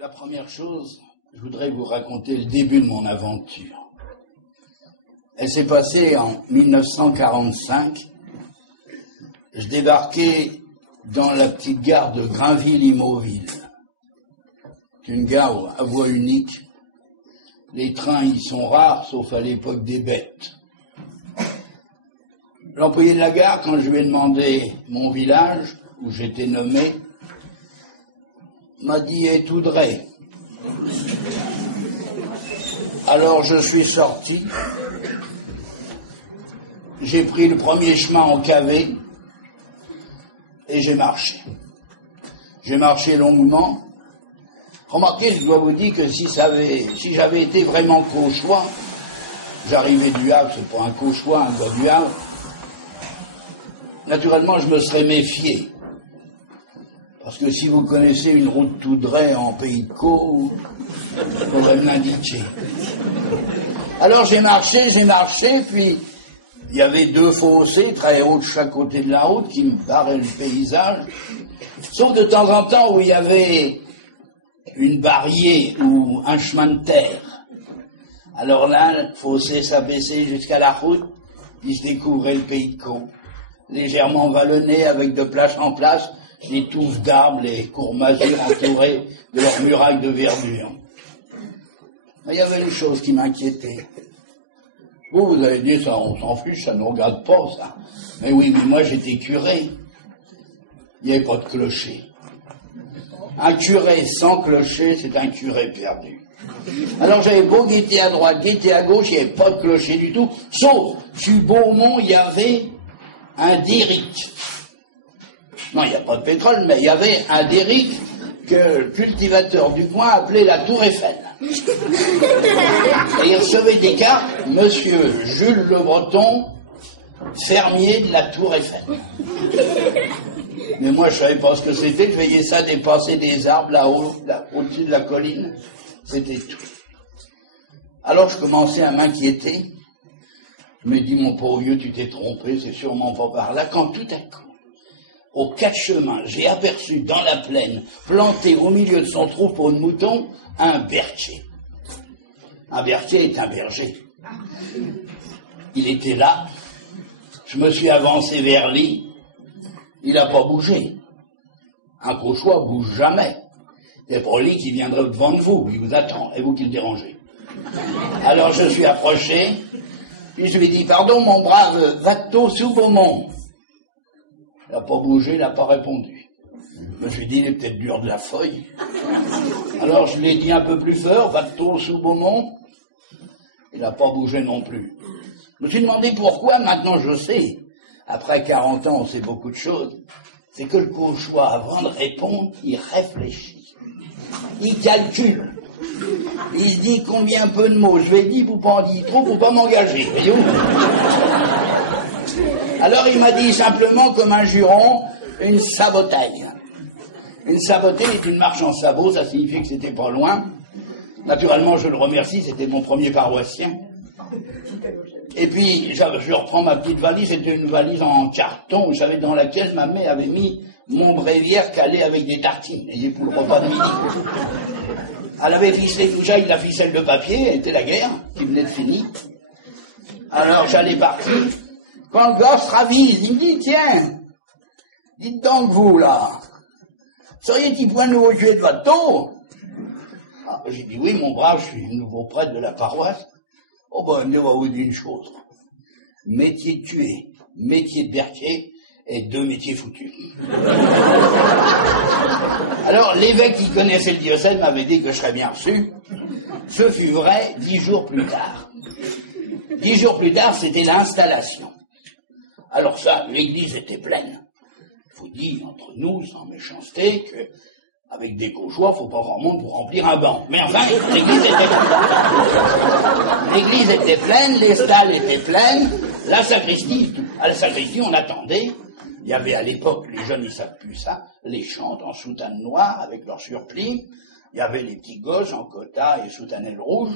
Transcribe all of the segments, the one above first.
La première chose, je voudrais vous raconter le début de mon aventure. Elle s'est passée en 1945. Je débarquais dans la petite gare de Grainville-Imauville. C'est une gare à voie unique. Les trains y sont rares, sauf à l'époque des bêtes. L'employé de la gare, quand je lui ai demandé mon village, où j'étais nommé, m'a dit Étoudray. Alors je suis sorti, j'ai pris le premier chemin en cavé et j'ai marché. J'ai marché longuement. Remarquez, je dois vous dire que si j'avais été vraiment cauchois, j'arrivais du Havre, c'est pas un cauchois, un gars du Havre, naturellement je me serais méfié. Parce que si vous connaissez une route tout droit en Pays de Caux, il faudrait me l'indiquer. Alors j'ai marché, puis il y avait deux fossés très hauts de chaque côté de la route qui me barraient le paysage. Sauf de temps en temps où il y avait une barrière ou un chemin de terre. Alors là, le fossé s'abaissait jusqu'à la route, il se découvrait le Pays de Caux, légèrement vallonné avec de place en place, les touffes d'arbres, les cours masures entourées de leurs murailles de verdure. Mais il y avait une chose qui m'inquiétait. Vous avez dit, ça, on s'en fiche, ça ne nous regarde pas, ça. Mais oui, mais moi, j'étais curé. Il n'y avait pas de clocher. Un curé sans clocher, c'est un curé perdu. Alors, j'avais beau guetter à droite, guetter à gauche, il n'y avait pas de clocher du tout. Sauf, sur Beaumont, il y avait un derrick. Non, il n'y a pas de pétrole, mais il y avait un derrick que le cultivateur du coin appelait la Tour Eiffel. Et il recevait des cartes, Monsieur Jules Le Breton, fermier de la Tour Eiffel. Mais moi, je ne savais pas ce que c'était, je voyais ça dépasser des arbres là-haut, au-dessus de la colline. C'était tout. Alors, je commençais à m'inquiéter. Je me dis, mon pauvre vieux, tu t'es trompé, c'est sûrement pas par là, quand tout à coup, aux quatre chemins, j'ai aperçu dans la plaine, planté au milieu de son troupeau de moutons, un berger. Un berger est un berger. Il était là, je me suis avancé vers lui, il n'a pas bougé. Un cauchois bouge jamais. C'est pour lui qui viendrait devant de vous, il vous attend, et vous qui le dérangez. Alors je suis approché, puis je lui ai dit, pardon mon brave, va-t-on sous Beaumont? Il n'a pas bougé, il n'a pas répondu. Je me suis dit, il est peut-être dur de la feuille. Alors je lui ai dit un peu plus fort, va-t-on sous Beaumont? Il n'a pas bougé non plus. Je me suis demandé pourquoi, maintenant je sais. Après 40 ans, on sait beaucoup de choses. C'est que le cauchois, avant de répondre, il réfléchit. Il calcule. Il se dit combien peu de mots je vais dire pour pas en dire trop, pour pas m'engager. Voyez-vous? Alors il m'a dit simplement comme un juron, une sabotaille. Une sabotaille est une marche en sabot, ça signifie que c'était pas loin. Naturellement, je le remercie, c'était mon premier paroissien. Et puis, je reprends ma petite valise, c'était une valise en carton, vous savez, dans laquelle ma mère avait mis mon bréviaire calé avec des tartines, et pour le repas de midi. Elle avait ficelé tout ça avec la ficelle de papier, c'était la guerre, qui venait de finir. Alors, j'allais partir. Quand le gars se ravise, il me dit, tiens, dites donc vous, là, seriez-il point nouveau tué de votre tour? Ah, j'ai dit, oui, mon brave, je suis nouveau prêtre de la paroisse. Oh ben, on va vous dire une chose. Métier de tué, métier de berthier, et deux métiers foutus. Alors, l'évêque qui connaissait le diocèse m'avait dit que je serais bien reçu. Ce fut vrai 10 jours plus tard. 10 jours plus tard, c'était l'installation. Alors ça, l'église était pleine. Il faut dire, entre nous, sans méchanceté, que avec des cauchois, faut pas grand monde pour remplir un banc. Mais enfin, l'église était pleine. L'église était pleine, les stalles étaient pleines, la sacristie, à la sacristie, on attendait. Il y avait à l'époque, les jeunes, ils savent plus ça, les chantes en soutane noire avec leur surplis. Il y avait les petits gosses en cota et soutanelle rouge.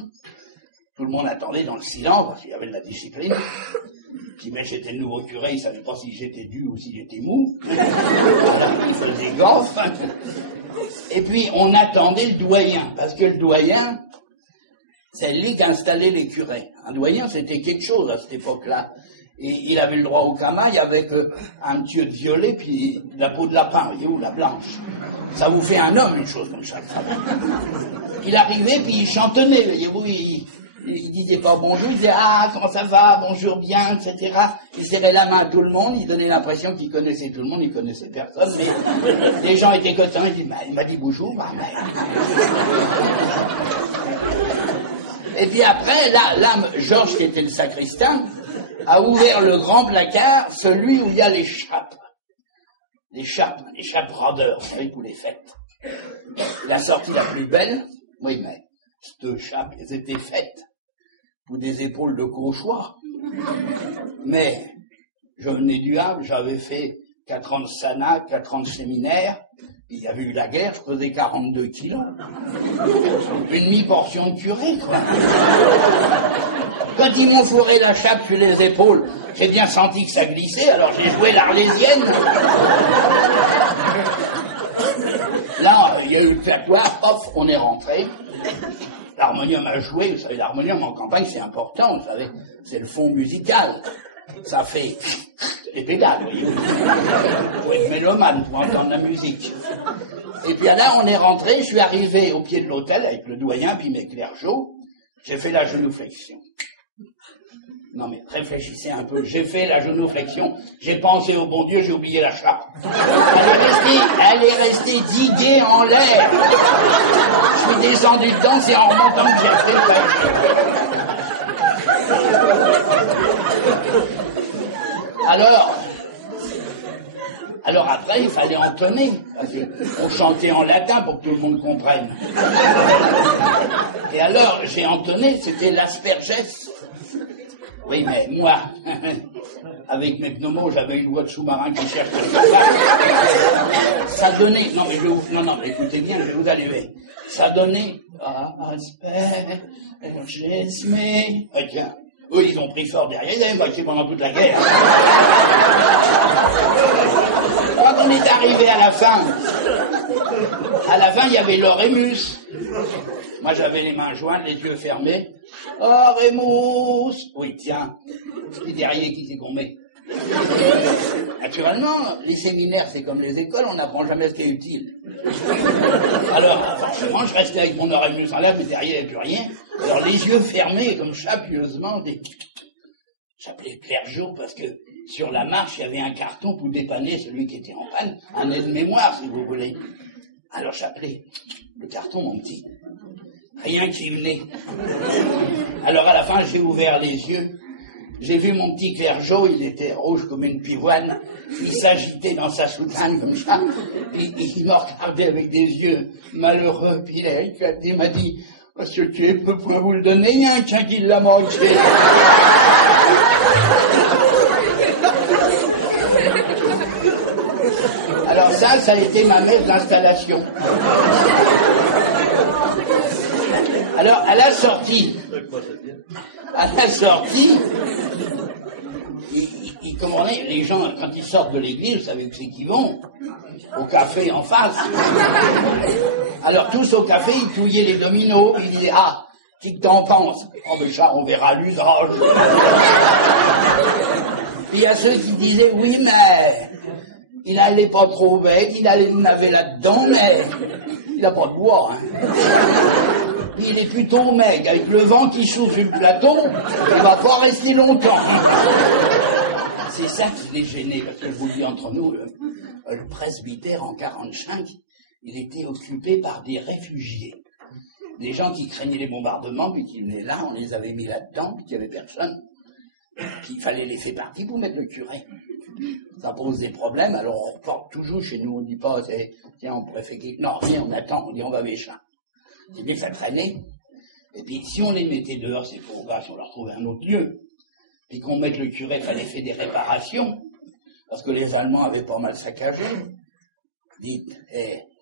Tout le monde attendait dans le silence, parce qu'il y avait de la discipline. Puis, mais j'étais le nouveau curé, il ne savait pas si j'étais dur ou si j'étais mou. Voilà, il faisait gaffe. Et puis, on attendait le doyen, parce que le doyen, c'est lui qui installait les curés. Un doyen, c'était quelque chose à cette époque-là. Et il avait le droit au camail avec un tuyau de violet, puis la peau de lapin, voyez où, la blanche. Ça vous fait un homme, une chose comme ça. Il arrivait, puis il chantonnait, voyez-vous, il disait pas bonjour, il disait « Ah, comment ça va, bonjour bien, etc. » Il serrait la main à tout le monde, il donnait l'impression qu'il connaissait tout le monde, il connaissait personne, mais les gens étaient contents, ils disaient « Il m'a dit bonjour, bah, Et puis après, là, Georges, qui était le sacristain, a ouvert le grand placard, celui où il y a les chapes. Les chapes rôdeurs, vous savez, pour les fêtes. Il a sorti la plus belle, oui, mais cette chape, elles étaient faites pour des épaules de cauchois. Mais je venais du Havre, j'avais fait 4 ans de Sana, 4 ans de séminaire, il y avait eu la guerre, je pesais 42 kilos. Une demi-portion de curé, quoi. Quand ils m'ont fourré la chape sur les épaules, j'ai bien senti que ça glissait, alors j'ai joué l'Arlésienne. Là, il y a eu le fêtoir, hop, on est rentré. L'harmonium a joué, vous savez, l'harmonium en campagne, c'est important, vous savez, c'est le fond musical. Ça fait les pédales, voyez. Il faut être mélomane pour entendre la musique. Et puis là, on est rentré, je suis arrivé au pied de l'hôtel avec le doyen, puis mes clergeaux. J'ai fait la genuflexion. Non mais réfléchissez un peu, j'ai fait la genuflexion, j'ai pensé au bon Dieu, j'ai oublié la chape. Elle est restée diguée en l'air. Je suis descendu dedans, c'est en remontant que j'ai fait Alors après, il fallait entonner, parce qu'on chantait en latin pour que tout le monde comprenne. Et alors, j'ai entonné, c'était l'asperges. Oui, mais moi, avec mes pneumos, j'avais une voix de sous-marin qui cherche quelque chose. Ça donnait, non, mais écoutez bien, je vais vous allumer. Ça donnait, asperges, tiens. Eux, ils ont pris fort derrière, ils avaient marché pendant toute la guerre. Quand on est arrivé à la fin, il y avait l'orémus. Moi, j'avais les mains jointes, les yeux fermés. Orémus! Oui, tiens, c'est derrière qui c'est qu'on met. Naturellement, les séminaires, c'est comme les écoles, on n'apprend jamais ce qui est utile. Alors, forcément, je restais avec mon orémus en l'air, mais derrière, il n'y avait plus rien. Alors, les yeux fermés, comme chapieusement, j'appelais clergeau parce que sur la marche, il y avait un carton pour dépanner celui qui était en panne, un aide-mémoire, si vous voulez. Alors, j'appelais le carton, mon petit. Rien qui venait. Alors, à la fin, j'ai ouvert les yeux. J'ai vu mon petit clergeau, il était rouge comme une pivoine, il s'agitait dans sa soutane comme ça, il m'a regardé avec des yeux malheureux, puis il m'a dit « Monsieur, tu ne peux point vous le donner, il y a un tien qui l'a manqué. » Alors ça a été ma messe d'installation. Alors, à la sortie, les gens, quand ils sortent de l'église, vous savez où c'est qu'ils vont? Au café en face. Alors, tous au café, ils touillaient les dominos, ils disaient, ah, qu'est-ce que t'en penses? Oh, mais ça, on verra l'usage. Puis il y a ceux qui disaient, oui, mais il allait pas trop bec, il allait naver là-dedans, mais il a pas de bois, hein. Il est plutôt maigre, avec le vent qui souffle sur le plateau, il va pas rester longtemps. C'est ça qui les gênait, parce que je vous le dis entre nous, le presbytère en 45, il était occupé par des réfugiés. Des gens qui craignaient les bombardements, puis qui venaient là, on les avait mis là-dedans, puis qu'il n'y avait personne. Puis il fallait les faire partie pour mettre le curé. Ça pose des problèmes, alors on reporte toujours chez nous, on dit pas, tiens, on pourrait faire quelque... Non, rien, on attend, on dit on va Véchin. C'est bien que ça traînait. Et puis, si on les mettait dehors, ces pauvres gars, on leur trouvait un autre lieu. Puis qu'on mette le curé, il fallait faire des réparations. Parce que les Allemands avaient pas mal saccagé. Dites,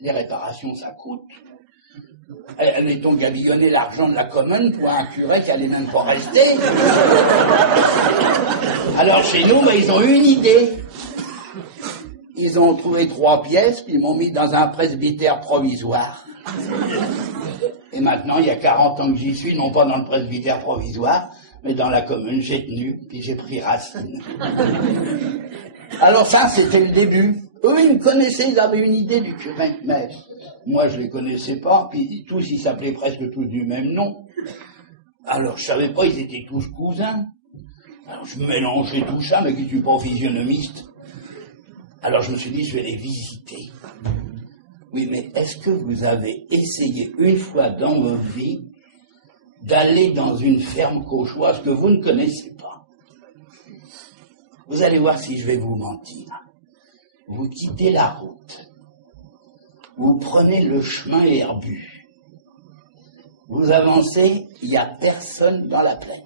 les réparations, ça coûte. Mettons gabillonner l'argent de la commune pour un curé qui allait même pas rester. Alors, chez nous, ils ont eu une idée. Ils ont trouvé 3 pièces, puis ils m'ont mis dans un presbytère provisoire. Et maintenant, il y a 40 ans que j'y suis, non pas dans le presbytère provisoire, mais dans la commune. J'ai tenu, puis j'ai pris racine. Alors ça, c'était le début. Eux, ils me connaissaient, ils avaient une idée du curé, mais moi, je les connaissais pas, puis tous, ils s'appelaient presque tous du même nom. Alors, je savais pas, ils étaient tous cousins. Alors, je mélangeais tout ça, mais qui ne suis pas physionomiste. Alors, je me suis dit, je vais les visiter. Oui, mais est-ce que vous avez essayé une fois dans votre vie d'aller dans une ferme cauchoise que vous ne connaissez pas? Vous allez voir si je vais vous mentir. Vous quittez la route. Vous prenez le chemin herbu. Vous avancez, il n'y a personne dans la plaine.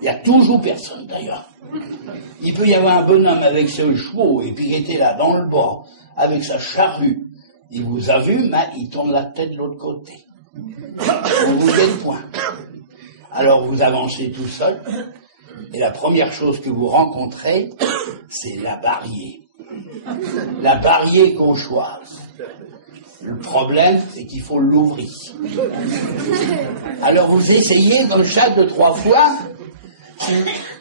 Il n'y a toujours personne d'ailleurs. Il peut y avoir un bonhomme avec ses chevaux et puis il était là dans le bord avec sa charrue. Il vous a vu, mais il tourne la tête de l'autre côté. On vous donne point. Alors vous avancez tout seul et la première chose que vous rencontrez, c'est la barrière. La barrière cauchoise. Le problème, c'est qu'il faut l'ouvrir. Alors vous essayez dans le chaque de 3 fois,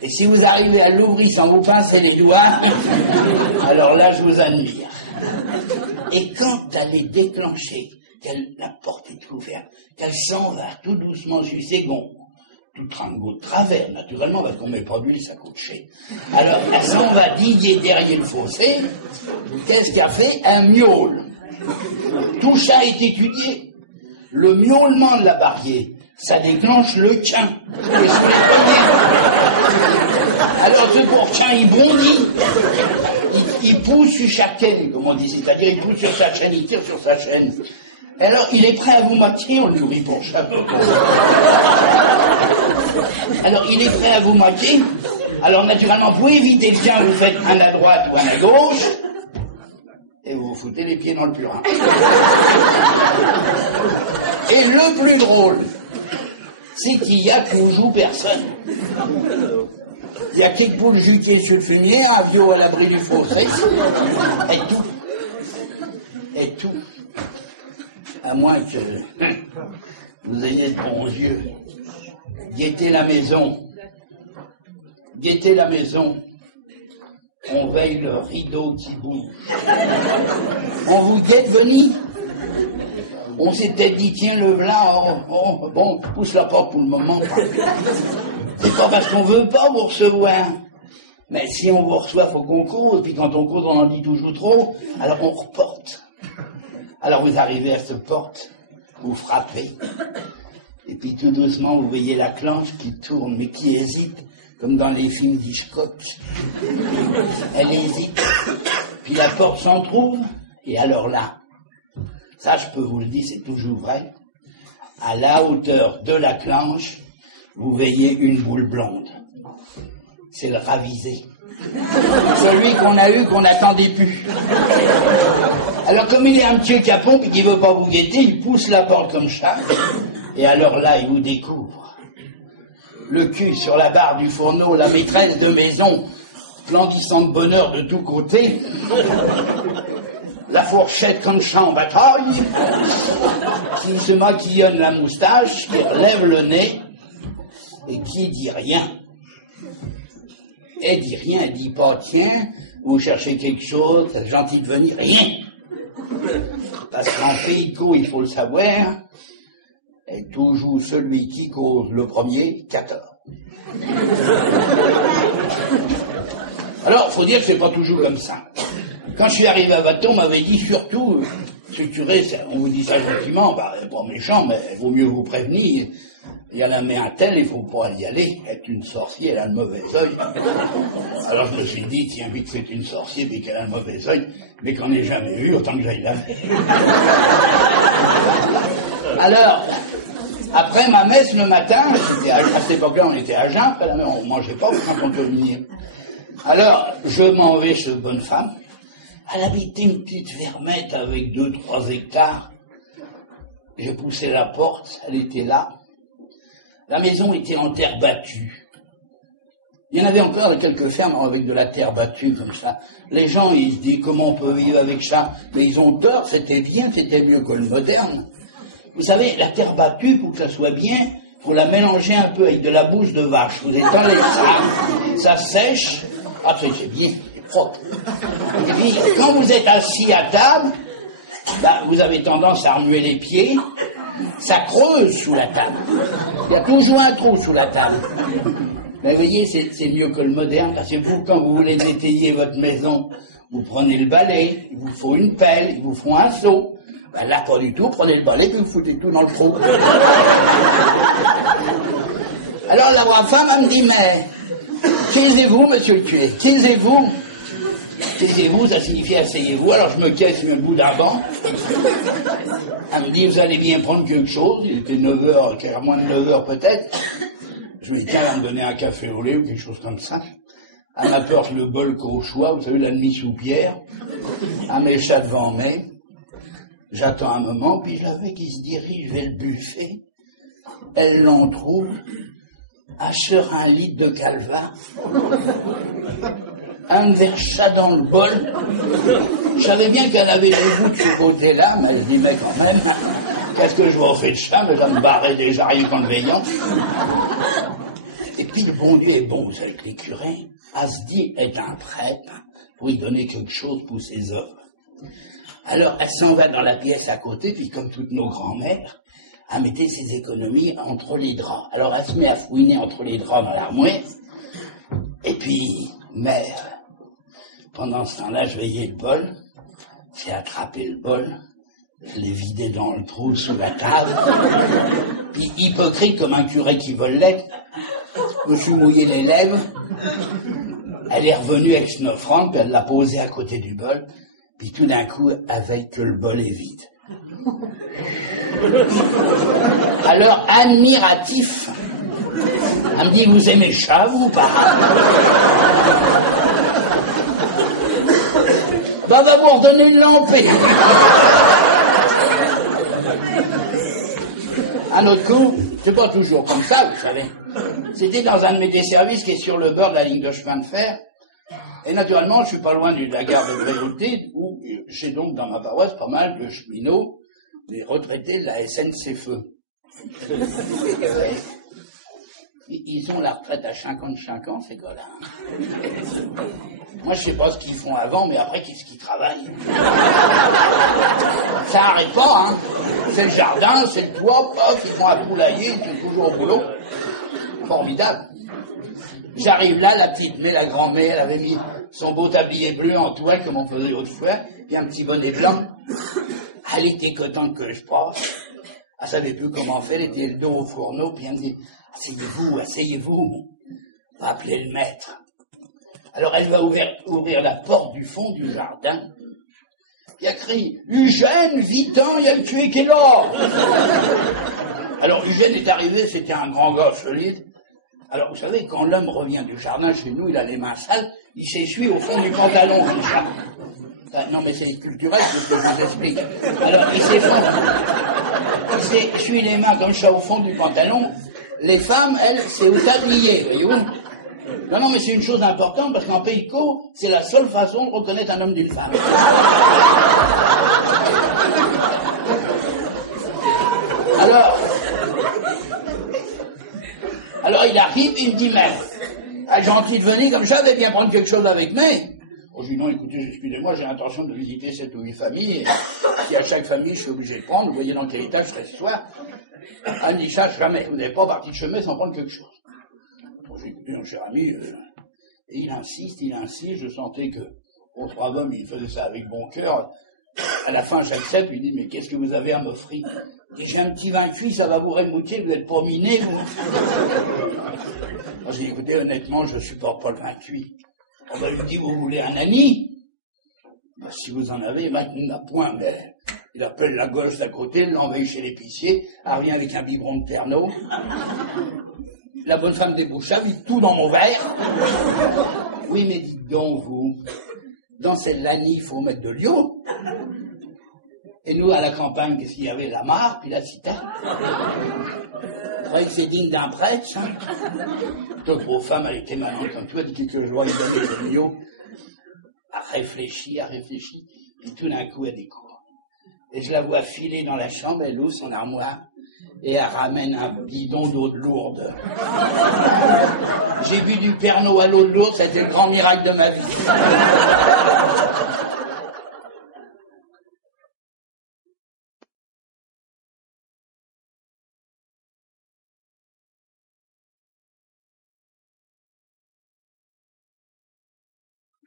et si vous arrivez à l'ouvrir sans vous pincer les doigts, alors là, je vous admire. Et quand elle est déclenchée, la porte est ouverte, qu'elle s'en va tout doucement sur ses gonds, tout tringot de travers, naturellement, parce qu'on met pas d'huile, ça coûte cher. Alors, elle s'en va diguer derrière le fossé, qu'est-ce qu'a fait? Un miaule. Tout ça est étudié. Le miaulement de la barrière, ça déclenche le tien. Alors ce pour tien, il bondit. Il pousse sur chaque chaîne, comme on dit, c'est-à-dire il pousse sur sa chaîne, il tire sur sa chaîne. Alors il est prêt à vous maquiller, on le nourrit pour chaque fois. Alors il est prêt à vous maquiller. Alors naturellement, pour éviter le tien, vous faites un à droite ou un à gauche. Et vous vous foutez les pieds dans le purin. Et le plus drôle, c'est qu'il n'y a toujours personne. Il y a quelques boules jutées sur le fumier, un vieux à l'abri du fossé, et tout. Et tout. À moins que vous ayez de bons yeux. Guettez la maison. Guettez la maison. On veille le rideau qui bouge. On vous guette venir. On s'était dit, tiens, le v'là, bon, pousse la porte pour le moment. C'est pas parce qu'on veut pas vous recevoir. Mais si on vous reçoit, faut qu'on court, et puis quand on court, on en dit toujours trop, alors on reporte. Alors vous arrivez à cette porte, vous frappez, et puis tout doucement, vous voyez la clenche qui tourne, mais qui hésite, comme dans les films d'Hitchcock. Elle hésite, puis la porte s'entrouvre, et alors là, ça je peux vous le dire, c'est toujours vrai, à la hauteur de la clenche, vous voyez une boule blonde. C'est le ravisé. Celui qu'on a eu, qu'on n'attendait plus. Alors comme il est un petit capon et qu'il ne veut pas vous guetter, il pousse la porte comme ça, et alors là, il vous découvre. Le cul sur la barre du fourneau, la maîtresse de maison, planquissant de bonheur de tous côtés, la fourchette comme ça en bataille, qui se maquillonne la moustache, qui relève le nez, et qui dit rien. Elle dit rien, elle dit pas, tiens, vous cherchez quelque chose, c'est gentil de venir, rien. Parce qu'en Péico, il faut le savoir, est toujours celui qui cause le premier, 14. Alors, faut dire que c'est pas toujours comme ça. Quand je suis arrivé à Vaton, on m'avait dit surtout, structuré, on vous dit ça gentiment, pas méchant, mais il vaut mieux vous prévenir. Il y en a mais un tel, il faut pas y aller, être une sorcière, elle a le mauvais œil. Alors je me suis dit, tiens, vu que c'est une sorcière et qu'elle a le mauvais œil, mais qu'on n'ait jamais vu, autant que j'aille là. Alors, après ma messe le matin, à cette époque-là on était à jeun, après la messe, on mangeait pas quand on peut venir. Alors, je m'en vais chez cette bonne femme. Elle habitait une petite fermette avec 2-3 hectares. J'ai poussé la porte, elle était là. La maison était en terre battue. Il Il y en avait encore quelques fermes avec de la terre battue comme ça. Les gens, ils se disent comment on peut vivre avec ça. Mais ils ont tort, c'était bien, c'était mieux que le moderne. Vous savez, la terre battue, pour que ça soit bien, faut la mélanger un peu avec de la bouse de vache. Vous étendez ça sèche. Ah, c'est bien, c'est propre. Et puis, quand vous êtes assis à table, bah, vous avez tendance à remuer les pieds. Ça creuse sous la table. Il y a toujours un trou sous la table. Mais vous voyez, c'est mieux que le moderne, parce que vous, quand vous voulez nétayer votre maison, vous prenez le balai, il vous faut une pelle, ils vous font un seau. Ben là, pas du tout, prenez le balai, puis vous foutez tout dans le trou. Alors la femme, elle me dit, mais, taisez-vous, monsieur le curé, taisez-vous. Taisez-vous, ça signifie asseyez-vous. Alors je me caisse le bout d'un banc. Elle me dit, vous allez bien prendre quelque chose. Il était 9h, moins de 9h peut-être. Je me dis, tiens, elle va me donner un café au lait ou quelque chose comme ça. Elle m'apporte le bol qu'au choix, vous savez, la demi-soupière. Elle met ça devant moi. J'attends un moment, puis je la vois qui se dirige vers le buffet. Elle l'en trouve, assure un litre de calva, un verre chat dans le bol. Je savais bien qu'elle avait le goût de ce côté-là, mais elle dit, mais quand même, qu'est-ce que je vais en faire de ça, mais ça me barrait déjà rien qu'en le veillant. Et puis le bon Dieu est bon, vous savez, les curés. Asdi est un prêtre pour lui donner quelque chose pour ses œuvres. Alors elle s'en va dans la pièce à côté, puis comme toutes nos grands-mères, elle mettait ses économies entre les draps. Alors elle se met à fouiner entre les draps dans l'armoire, et puis, mère, pendant ce temps-là, je veillais le bol, j'ai attrapé le bol, je l'ai vidé dans le trou sous la table, puis hypocrite comme un curé qui vole l'être, je me suis mouillé les lèvres, elle est revenue avec son offrande, puis elle l'a posée à côté du bol, puis tout d'un coup, avec que le bol est vide. Alors, admiratif, elle me dit, vous aimez le chat, vous, ou pas? Bah, va vous redonner une lampée. Un autre coup, c'est pas toujours comme ça, vous savez. C'était dans un de mes desservices qui est sur le bord de la ligne de chemin de fer. Et naturellement, je suis pas loin de la gare de Bréauté, où j'ai donc dans ma paroisse pas mal de cheminots, des retraités de la SNCF. Ils ont la retraite à 55 ans, ces gars-là. Moi, je sais pas ce qu'ils font avant, mais après, qu'est-ce qu'ils travaillent? Ça n'arrête pas, hein. C'est le jardin, c'est le toit, pof, ils font un poulailler, ils sont toujours au boulot. Formidable. J'arrive là, la petite mère, la grand-mère, elle avait mis son beau tablier bleu en toile, comme on faisait autrefois, puis un petit bonnet blanc. Elle était contente que je passe. Elle savait plus comment faire, elle était le dos au fourneau, puis elle me dit, asseyez-vous, asseyez-vous. On va appeler le maître. Alors elle va ouvrir la porte du fond du jardin. Il a crié, Eugène, vite-en, il y a le tué qui est là. Alors Eugène est arrivé, c'était un grand gars solide. Alors, vous savez, quand l'homme revient du jardin chez nous, il a les mains sales, il s'essuie au fond du pantalon, comme ça. Non, mais c'est culturel, c'est ce que je vous explique. Alors, il s'essuie les mains comme ça au fond du pantalon. Les femmes, elles, c'est au tablier, voyez-vous. Non, mais c'est une chose importante, parce qu'en Pays de Caux, c'est la seule façon de reconnaître un homme d'une femme. Alors il arrive, il me dit, mais, gentil de venir, comme ça, bien prendre quelque chose avec moi. Oh, je lui dis, non, écoutez, excusez-moi, j'ai l'intention de visiter 7 ou 8 familles, et si à chaque famille, je suis obligé de prendre, vous voyez dans quel état je serai ce soir. Elle me dit, ça, jamais, vous n'êtes pas parti de chemin sans prendre quelque chose. Bon, j'ai écouté mon cher ami, et il insiste, je sentais que, au trois hommes, il faisait ça avec bon cœur. À la fin, j'accepte, il dit, mais qu'est-ce que vous avez à m'offrir? Il dit, j'ai un petit vin cuit, ça va vous rémoutir, vous êtes pas miné, vous. Moi, j'ai dit, écoutez, honnêtement, je supporte pas le vin cuit. On va lui dire, vous voulez un ami? Ben, si vous en avez, maintenant, il n'a point, mais il appelle la gauche d'à côté, l'envoie chez l'épicier, elle revient avec un biberon de Pernod. La bonne femme déboucha, vit tout dans mon verre. Oui, mais dites donc, vous, dans cette lanie, il faut mettre de l'eau. Et nous, à la campagne, qu'est-ce qu'il y avait? La mare, puis la citerne. Je croyais que c'est digne d'un prêtre, ça. Cette pauvre femme, elle était malade comme toi, dit quelques jours, il donne des agneaux. Elle réfléchit, et tout d'un coup, elle découvre. Et je la vois filer dans la chambre, elle ouvre son armoire, et elle ramène un bidon d'eau de lourde. J'ai bu du Pernod à l'eau de lourde, c'était le grand miracle de ma vie.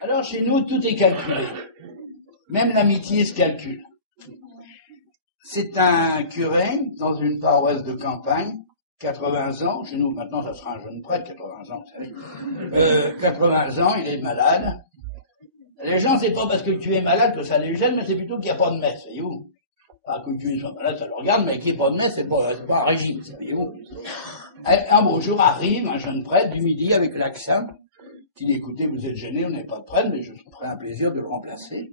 Alors chez nous, tout est calculé. Même l'amitié se calcule. C'est un curé dans une paroisse de campagne, 80 ans, chez nous maintenant ça sera un jeune prêtre, 80 ans, vous savez. 80 ans, il est malade. Les gens, c'est pas parce que tu es malade que ça les gêne, mais c'est plutôt qu'il n'y a pas de messe, voyez-vous. Pas que tu sois malade, ça le regarde, mais qu'il n'y ait pas de messe, c'est pas un régime, voyez-vous. Un beau jour arrive un jeune prêtre du midi avec l'accent, qui dit, écoutez, vous êtes gêné, on n'est pas de prêtre, mais je me ferai un plaisir de le remplacer.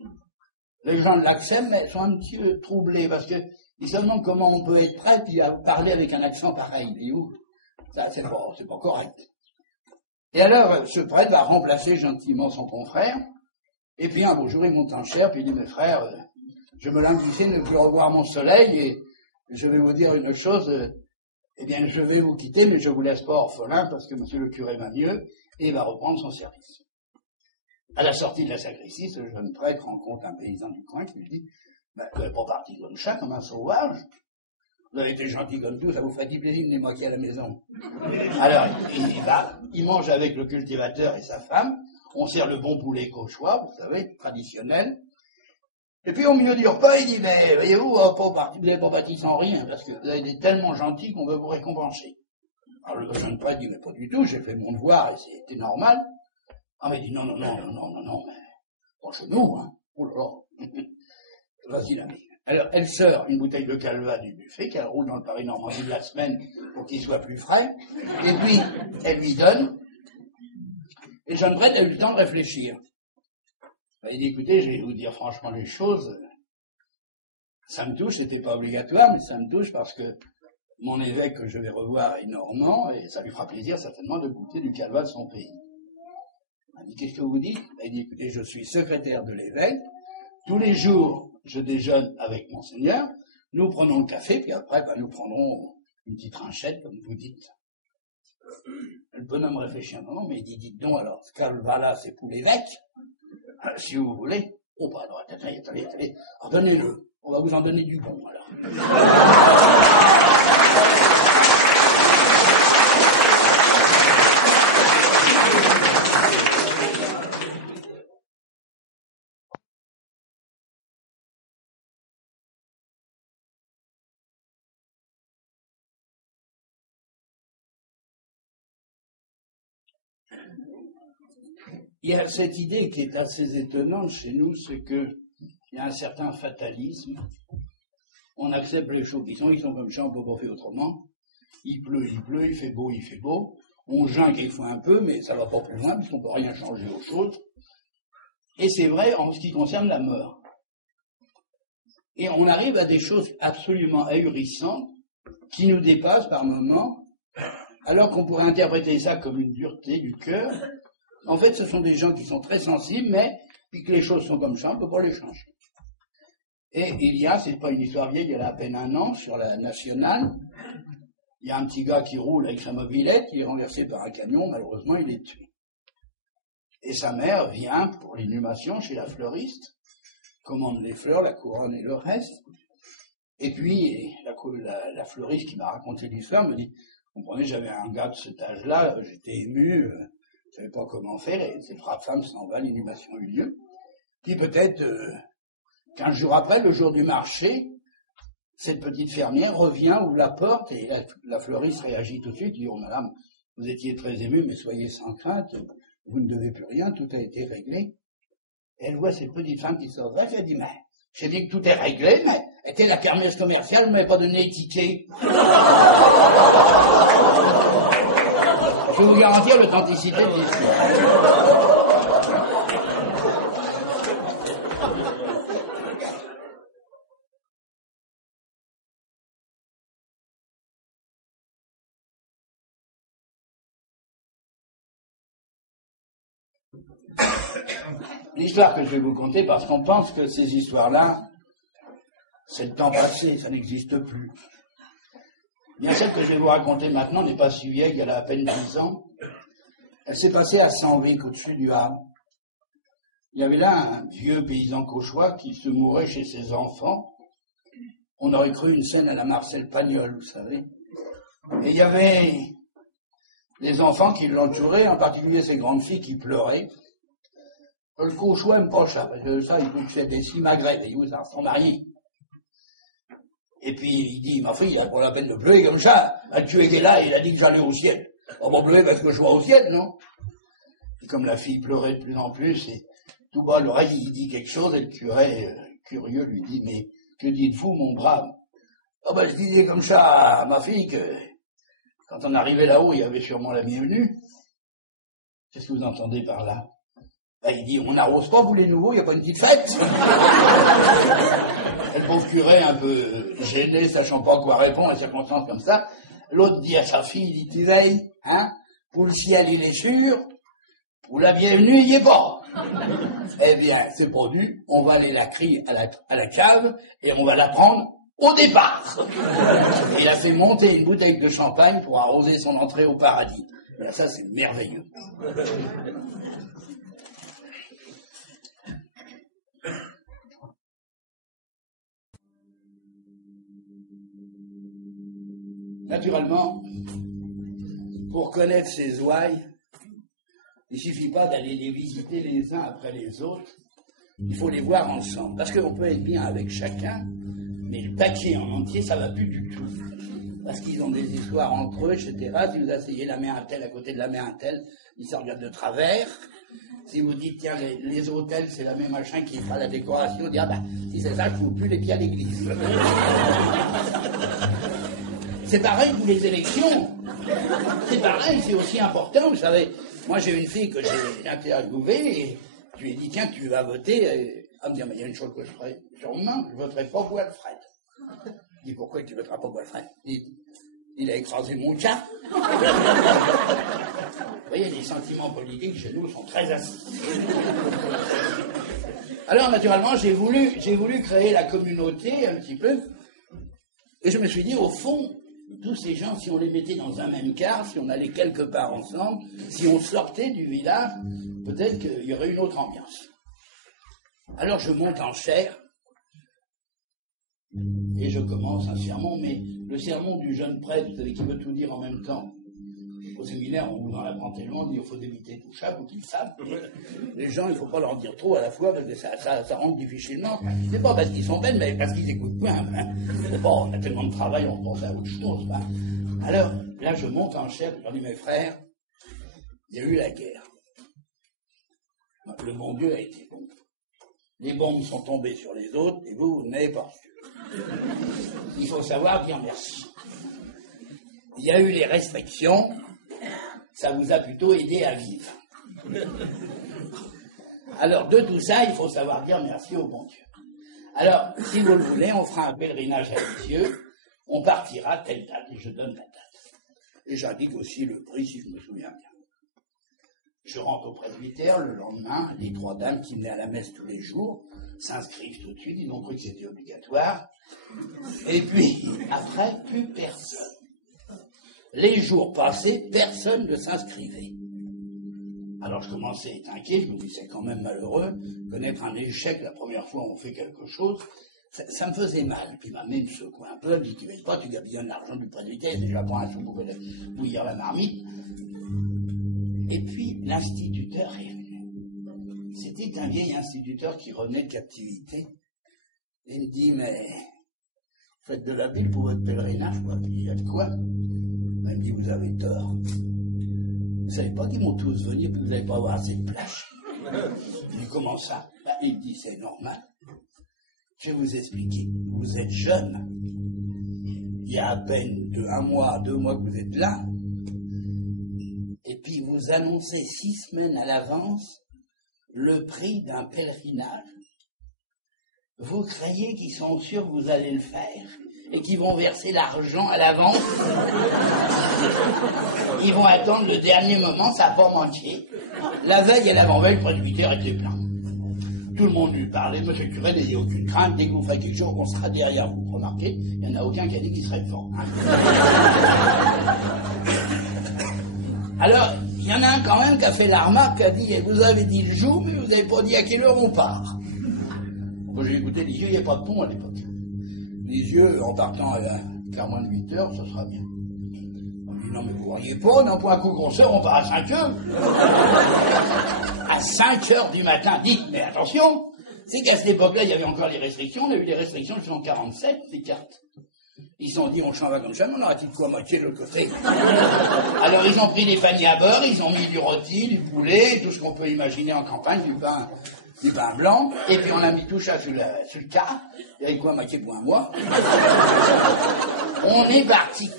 Les gens de l'Accem sont un petit peu troublés parce que ils se demandent comment on peut être prêtre et parler avec un accent pareil. Ça, c'est pas correct. Et alors, ce prêtre va remplacer gentiment son confrère. Et puis un beau jour, il monte en chair, puis il dit, mes frères, je me languissais de ne plus revoir mon soleil et je vais vous dire une chose, eh bien, je vais vous quitter, mais je vous laisse pas orphelin parce que monsieur le curé va mieux et il va reprendre son service. À la sortie de la sacristie, ce jeune prêtre rencontre un paysan du coin qui lui dit vous n'êtes pas parti comme chat, comme un sauvage. Vous avez été gentil comme tout, ça vous ferait du plaisir de les moquer à la maison. Alors, il mange avec le cultivateur et sa femme, on sert le bon poulet cauchois, vous savez, traditionnel. Et puis au milieu du repas, il dit mais voyez-vous, vous n'avez pas parti sans rien, parce que vous avez été tellement gentil qu'on veut vous récompenser. Alors le jeune prêtre dit mais pas du tout, j'ai fait mon devoir et c'était normal. Ah, mais il dit, non, mais, pas chez nous, hein. Oh là là. Vas-y, l'ami. Alors, elle sort une bouteille de calva du buffet, qu'elle roule dans le Paris-Normandie de la semaine pour qu'il soit plus frais. Et puis, elle lui donne. Et le jeune prêtre a eu le temps de réfléchir. Il dit, écoutez, je vais vous dire franchement les choses. Ça me touche, c'était pas obligatoire, mais ça me touche parce que mon évêque que je vais revoir est normand, et ça lui fera plaisir certainement de goûter du calva de son pays. Il dit, qu'est-ce que vous dites? Il dit, écoutez, je suis secrétaire de l'évêque. Tous les jours, je déjeune avec Monseigneur. Nous prenons le café, puis après, nous prendrons une petite trinchette, comme vous dites. Le bonhomme réfléchit un moment, mais il dit, dites donc, alors, ce calva-là, c'est pour l'évêque. Si vous voulez. Oh, bah, alors, attendez. Alors, donnez-le. On va vous en donner du bon, alors. Il y a cette idée qui est assez étonnante chez nous, c'est que il y a un certain fatalisme. On accepte les choses qui sont comme ça, on ne peut pas faire autrement. Il pleut, il fait beau. On geint quelquefois un peu, mais ça ne va pas plus loin, puisqu'on ne peut rien changer aux choses. Et c'est vrai en ce qui concerne la mort. Et on arrive à des choses absolument ahurissantes qui nous dépassent par moments, alors qu'on pourrait interpréter ça comme une dureté du cœur. En fait, ce sont des gens qui sont très sensibles, mais puis que les choses sont comme ça, on ne peut pas les changer. Et il y a, c'est pas une histoire vieille, il y a à peine 1 an, sur la nationale, il y a un petit gars qui roule avec sa mobilette, il est renversé par un camion, malheureusement il est tué. Et sa mère vient pour l'inhumation chez la fleuriste, commande les fleurs, la couronne et le reste. Et puis, la fleuriste qui m'a raconté l'histoire me dit, vous comprenez, j'avais un gars de cet âge-là, j'étais ému, je ne savais pas comment faire, et cette brave femme s'en va, l'inhumation a eu lieu. Puis peut-être 15 jours après, le jour du marché, cette petite fermière revient, ouvre la porte, et la fleuriste réagit tout de suite, dit, oh madame, vous étiez très ému, mais soyez sans crainte, vous ne devez plus rien, tout a été réglé. Et elle voit cette petite femme qui sort, elle dit, mais j'ai dit que tout est réglé, mais était la kermesse commerciale, ne m'avait pas donné les tickets. Je vais vous garantir l'authenticité de l'histoire. L'histoire que je vais vous conter, parce qu'on pense que ces histoires-là, c'est le temps passé, ça n'existe plus. Bien, celle que je vais vous raconter maintenant n'est pas si vieille, elle a à peine 10 ans. Elle s'est passée à Senvic, au-dessus du Havre. Il y avait là un vieux paysan cauchois qui se mourait chez ses enfants. On aurait cru une scène à la Marcel Pagnol, vous savez. Et il y avait des enfants qui l'entouraient, en particulier ses grandes filles qui pleuraient. Le cauchois n'aime pas ça, parce que ça, il faut que c'est des six magrets, et ils sont mariés. Et puis il dit, ma fille, il n'y a pas la peine de pleurer comme ça. Dieu était là, il a dit que j'allais au ciel. On va pleurer parce que je vais au ciel, non? Et comme la fille pleurait de plus en plus, et tout bas à l'oreille, il dit quelque chose, et le curé, curieux, lui dit, mais que dites-vous, mon brave? Ah ben, je disais comme ça à ma fille que, quand on arrivait là-haut, il y avait sûrement la bienvenue. Qu'est-ce que vous entendez par là? Ben, il dit, on n'arrose pas, vous les nouveaux, il n'y a pas une petite fête? Et le pauvre curé, un peu gêné, sachant pas quoi répondre à des circonstances comme ça, l'autre dit à sa fille, il dit, tu veilles, hein, pour le ciel, il est sûr, pour la bienvenue, il n'y est pas. Eh bien, c'est produit, on va aller la crier à la cave, et on va la prendre au départ. Il a fait monter une bouteille de champagne pour arroser son entrée au paradis. Ben, ça, c'est merveilleux. Naturellement, pour connaître ces ouailles, il ne suffit pas d'aller les visiter les uns après les autres, il faut les voir ensemble. Parce qu'on peut être bien avec chacun, mais le paquet en entier, ça ne va plus du tout. Parce qu'ils ont des histoires entre eux, etc. Si vous asseyez la mère un tel à côté de la mère un tel, ils se regardent de travers. Si vous dites, tiens, les hôtels, c'est la même machin qui fera la décoration, on dit, ah ben, si c'est ça, je ne fous plus les pieds à l'église. C'est pareil pour les élections. C'est pareil, c'est aussi important, vous savez. Moi, j'ai une fille que j'ai interviewée et je lui ai dit, tiens, tu vas voter. Et elle me dit, mais il y a une chose que je ferai. Sûrement, je ne voterai pas pour Alfred. Je dis, pourquoi tu ne voteras pas pour Alfred? Il a écrasé mon chat. Vous voyez, les sentiments politiques chez nous sont très assis. Alors, naturellement, j'ai voulu créer la communauté un petit peu. Et je me suis dit, au fond, tous ces gens, si on les mettait dans un même car, si on allait quelque part ensemble, si on sortait du village, peut-être qu'il y aurait une autre ambiance. Alors je monte en chair et je commence un sermon, mais le sermon du jeune prêtre, vous savez, qui veut tout dire en même temps. Au séminaire, on vous en apprend tellement, on dit qu'il faut éviter tout ça, faut qu'ils savent. Les gens, il ne faut pas leur dire trop à la fois, parce que ça rentre difficilement. C'est pas parce qu'ils sont belles, mais parce qu'ils écoutent pas. Hein. C'est pas, on a tellement de travail, on pense à autre chose. Hein. Alors, là, je monte en chair, je leur dis, mes frères, il y a eu la guerre. Le bon Dieu a été bon. Les bombes sont tombées sur les autres, et vous n'avez pas reçu. Il faut savoir dire merci. Il y a eu les restrictions, ça vous a plutôt aidé à vivre. Alors, de tout ça, il faut savoir dire merci au bon Dieu. Alors, si vous le voulez, on fera un pèlerinage à Lisieux, on partira telle date, et je donne la date. Et j'indique aussi le prix, si je me souviens bien. Je rentre au presbytère, le lendemain, les 3 dames qui venaient à la messe tous les jours s'inscrivent tout de suite, ils ont cru que c'était obligatoire. Et puis, après, plus personne. Les jours passés, personne ne s'inscrivait. Alors je commençais à être inquiet, je me dis c'est quand même malheureux, connaître un échec la première fois où on fait quelque chose, ça me faisait mal. Puis ma mère me secouait un peu, elle me dit tu ne veilles pas, tu gaspilles l'argent du presbytère, déjà prends un sou pour bouillir la marmite. Et puis l'instituteur est venu. C'était un vieil instituteur qui revenait de captivité. Et il me dit mais faites de la ville pour votre pèlerinage, quoi. Puis il y a de quoi? Il me dit, vous avez tort. Vous savez pas qu'ils vont tous venir, puis vous n'allez pas avoir assez de place. Je dis, comment ça? Il me dit, c'est normal. Je vais vous expliquer. Vous êtes jeune. Il y a à peine 1 mois, 2 mois que vous êtes là. Et puis vous annoncez 6 semaines à l'avance le prix d'un pèlerinage. Vous croyez qu'ils sont sûrs que vous allez le faire? et qui vont verser l'argent à l'avance. Ils vont attendre le dernier moment, ça n'a pas manqué. La veille et l'avant-veille, le presbytère était plein. Tout le monde lui parlait, monsieur le curé, n'ayez aucune crainte, dès que vous ferez quelque chose, on sera derrière vous. Remarquez, il n'y en a aucun qui a dit qu'il serait fort. Hein. Alors, il y en a un quand même qui a fait la remarque, qui a dit, vous avez dit le jour, mais vous n'avez pas dit à quelle heure on part. Moi, j'ai écouté Lisieux, il n'y a pas de pont à l'époque. Lisieux, en partant à moins de 8 heures, ça sera bien. On dit, non, mais vous ne croyez pas, d'un point coup qu'on sort, on part à 5 heures. À 5 heures du matin, dites, mais attention, c'est qu'à cette époque-là, il y avait encore les restrictions, on a eu les restrictions jusqu'en 47, les cartes. Ils se sont dit, on s'en va comme ça, mais on aura-t-il quoi à moitié de l'autre côté? Alors ils ont pris des paniers à beurre, ils ont mis du rôti, du poulet, tout ce qu'on peut imaginer en campagne, du pain blanc, et puis on a mis tout ça sur le car, il y avait quoi à moitié pour un mois. On est parti.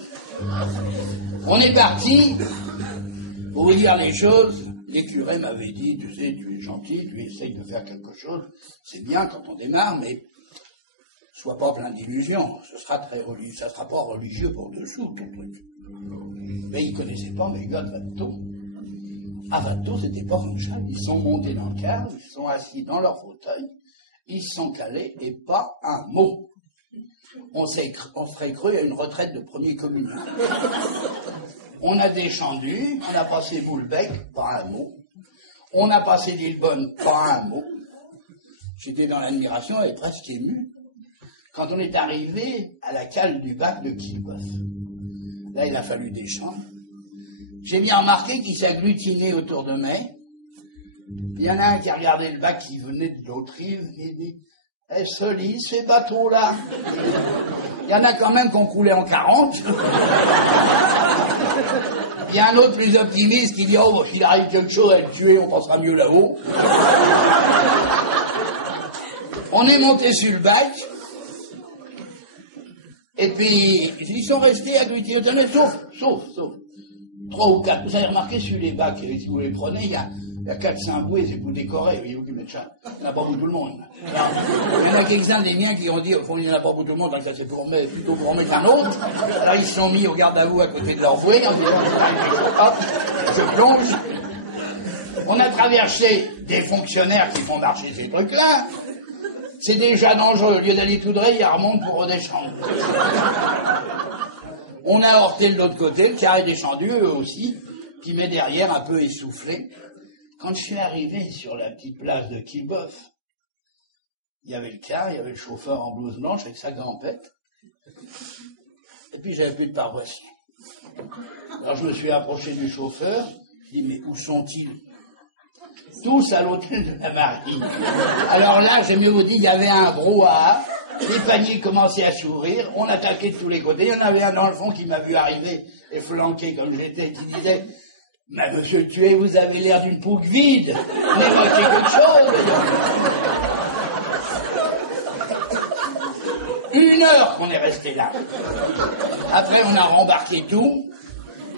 Pour vous dire les choses, les curés m'avaient dit, tu sais, tu es gentil, tu essayes de faire quelque chose, c'est bien quand on démarre, mais sois pas plein d'illusions, ça sera pas religieux pour dessous, ton truc. Mais ils connaissaient pas mes gars de Watteau. À Watteau, c'était pas comme ça, ils sont montés dans le car, ils sont assis dans leur fauteuil, ils se sont calés, et pas un mot. On serait cru à une retraite de premier communion. On a descendu, on a passé Boulbec, pas un mot. On a passé Lillebonne, pas un mot. J'étais dans l'admiration et presque ému. Quand on est arrivé à la cale du bac de Quillebeuf, là il a fallu descendre. J'ai bien remarqué qu'ils s'agglutinaient autour de moi. Il y en a un qui a regardé le bac qui venait de l'autre rive et dit « Eh, solide ces bateaux-là !» Il y en a quand même qui ont coulé en 40. Il y a un autre plus optimiste qui dit « Oh, s'il arrive quelque chose à le tuer, on passera mieux là-haut. » On est monté sur le bac. Et puis, ils sont restés agglutinés, sauf 3 ou 4. Vous avez remarqué sur les bacs, si vous les prenez, il y a 4-5 bouées, c'est pour décorer, voyez-vous qui mettent ça. Il n'y en a pas pour tout le monde. Alors, il y en a quelques-uns des miens qui ont dit, au fond, il n'y en a pas pour tout le monde, donc ça c'est plutôt pour en mettre un autre. Alors ils se sont mis au garde à vous à côté de leur bouée, en disant, hop, je plonge. On a traversé des fonctionnaires qui font marcher ces trucs-là. C'est déjà dangereux. Au lieu d'aller tout droit, ils remontent pour redescendre. On a heurté de l'autre côté, le car est descendu, eux aussi, qui met derrière un peu essoufflé. Quand je suis arrivé sur la petite place de Quillebeuf, il y avait le car, il y avait le chauffeur en blouse blanche avec sa grandette. Et puis j'avais plus de paroissiens. Alors je me suis approché du chauffeur, je dis mais où sont-ils? Tous à l'hôtel de la Marine. Alors là, j'ai mieux vous dire, il y avait un brouhaha, les paniers commençaient à s'ouvrir, on attaquait de tous les côtés. Il y en avait un dans le fond qui m'a vu arriver et flanqué comme j'étais, qui disait « Mais monsieur le tué, vous avez l'air d'une pouque vide, vous avez manqué quelque chose. » 1 heure qu'on est resté là. Après, on a rembarqué tout.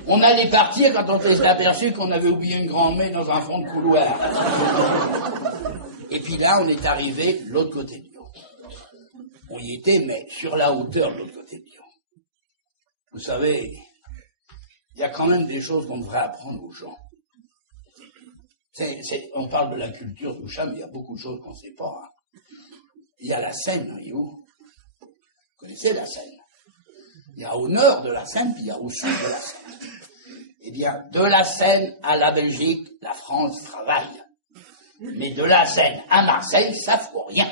On allait partir quand on s'est aperçu qu'on avait oublié une grand-mère dans un fond de couloir. Et puis là, on est arrivé de l'autre côté de Lyon. On y était, mais sur la hauteur de l'autre côté de Lyon. Vous savez, il y a quand même des choses qu'on devrait apprendre aux gens. On parle de la culture, tout ça, mais il y a beaucoup de choses qu'on ne sait pas. Hein. Il y a la Seine, voyez-vous. Vous connaissez la Seine? Il y a au nord de la Seine, puis il y a au sud de la Seine. Eh bien, de la Seine à la Belgique, la France travaille. Mais de la Seine à Marseille, ça ne faut rien.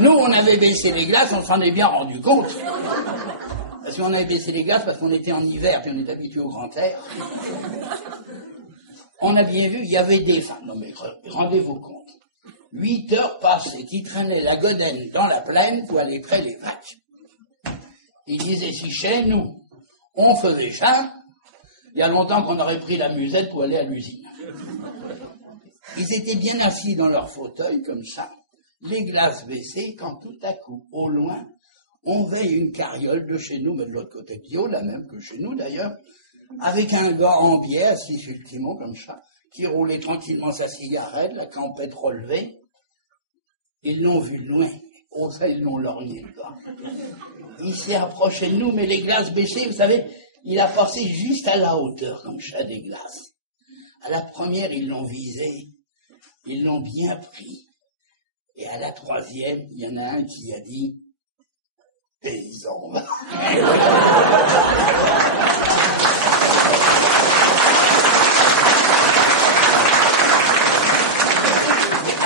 Nous, on avait baissé les glaces, on s'en est bien rendu compte. Parce qu'on avait baissé les glaces parce qu'on était en hiver, puis on est habitué au grand air. On a bien vu, il y avait des femmes. Non mais rendez-vous compte. 8 heures passées, qui traînaient la godaine dans la plaine pour aller près des vaches. Ils disaient, si chez nous, on faisait ça, il y a longtemps qu'on aurait pris la musette pour aller à l'usine. Ils étaient bien assis dans leur fauteuil, comme ça, les glaces baissées, quand tout à coup, au loin, on veille une carriole de chez nous, mais de l'autre côté de Lyon, la même que chez nous d'ailleurs, avec un gars en pied, assis sur le timon, comme ça, qui roulait tranquillement sa cigarette, la campette relevée. Ils l'ont vu de loin. Oh, ça, ils l'ont lorgné, quoi. Il s'est approché de nous, mais les glaces baissées, vous savez, il a passé juste à la hauteur, comme chat des glaces. À la première, ils l'ont visé, ils l'ont bien pris. Et à la troisième, il y en a un qui a dit « Paysan ».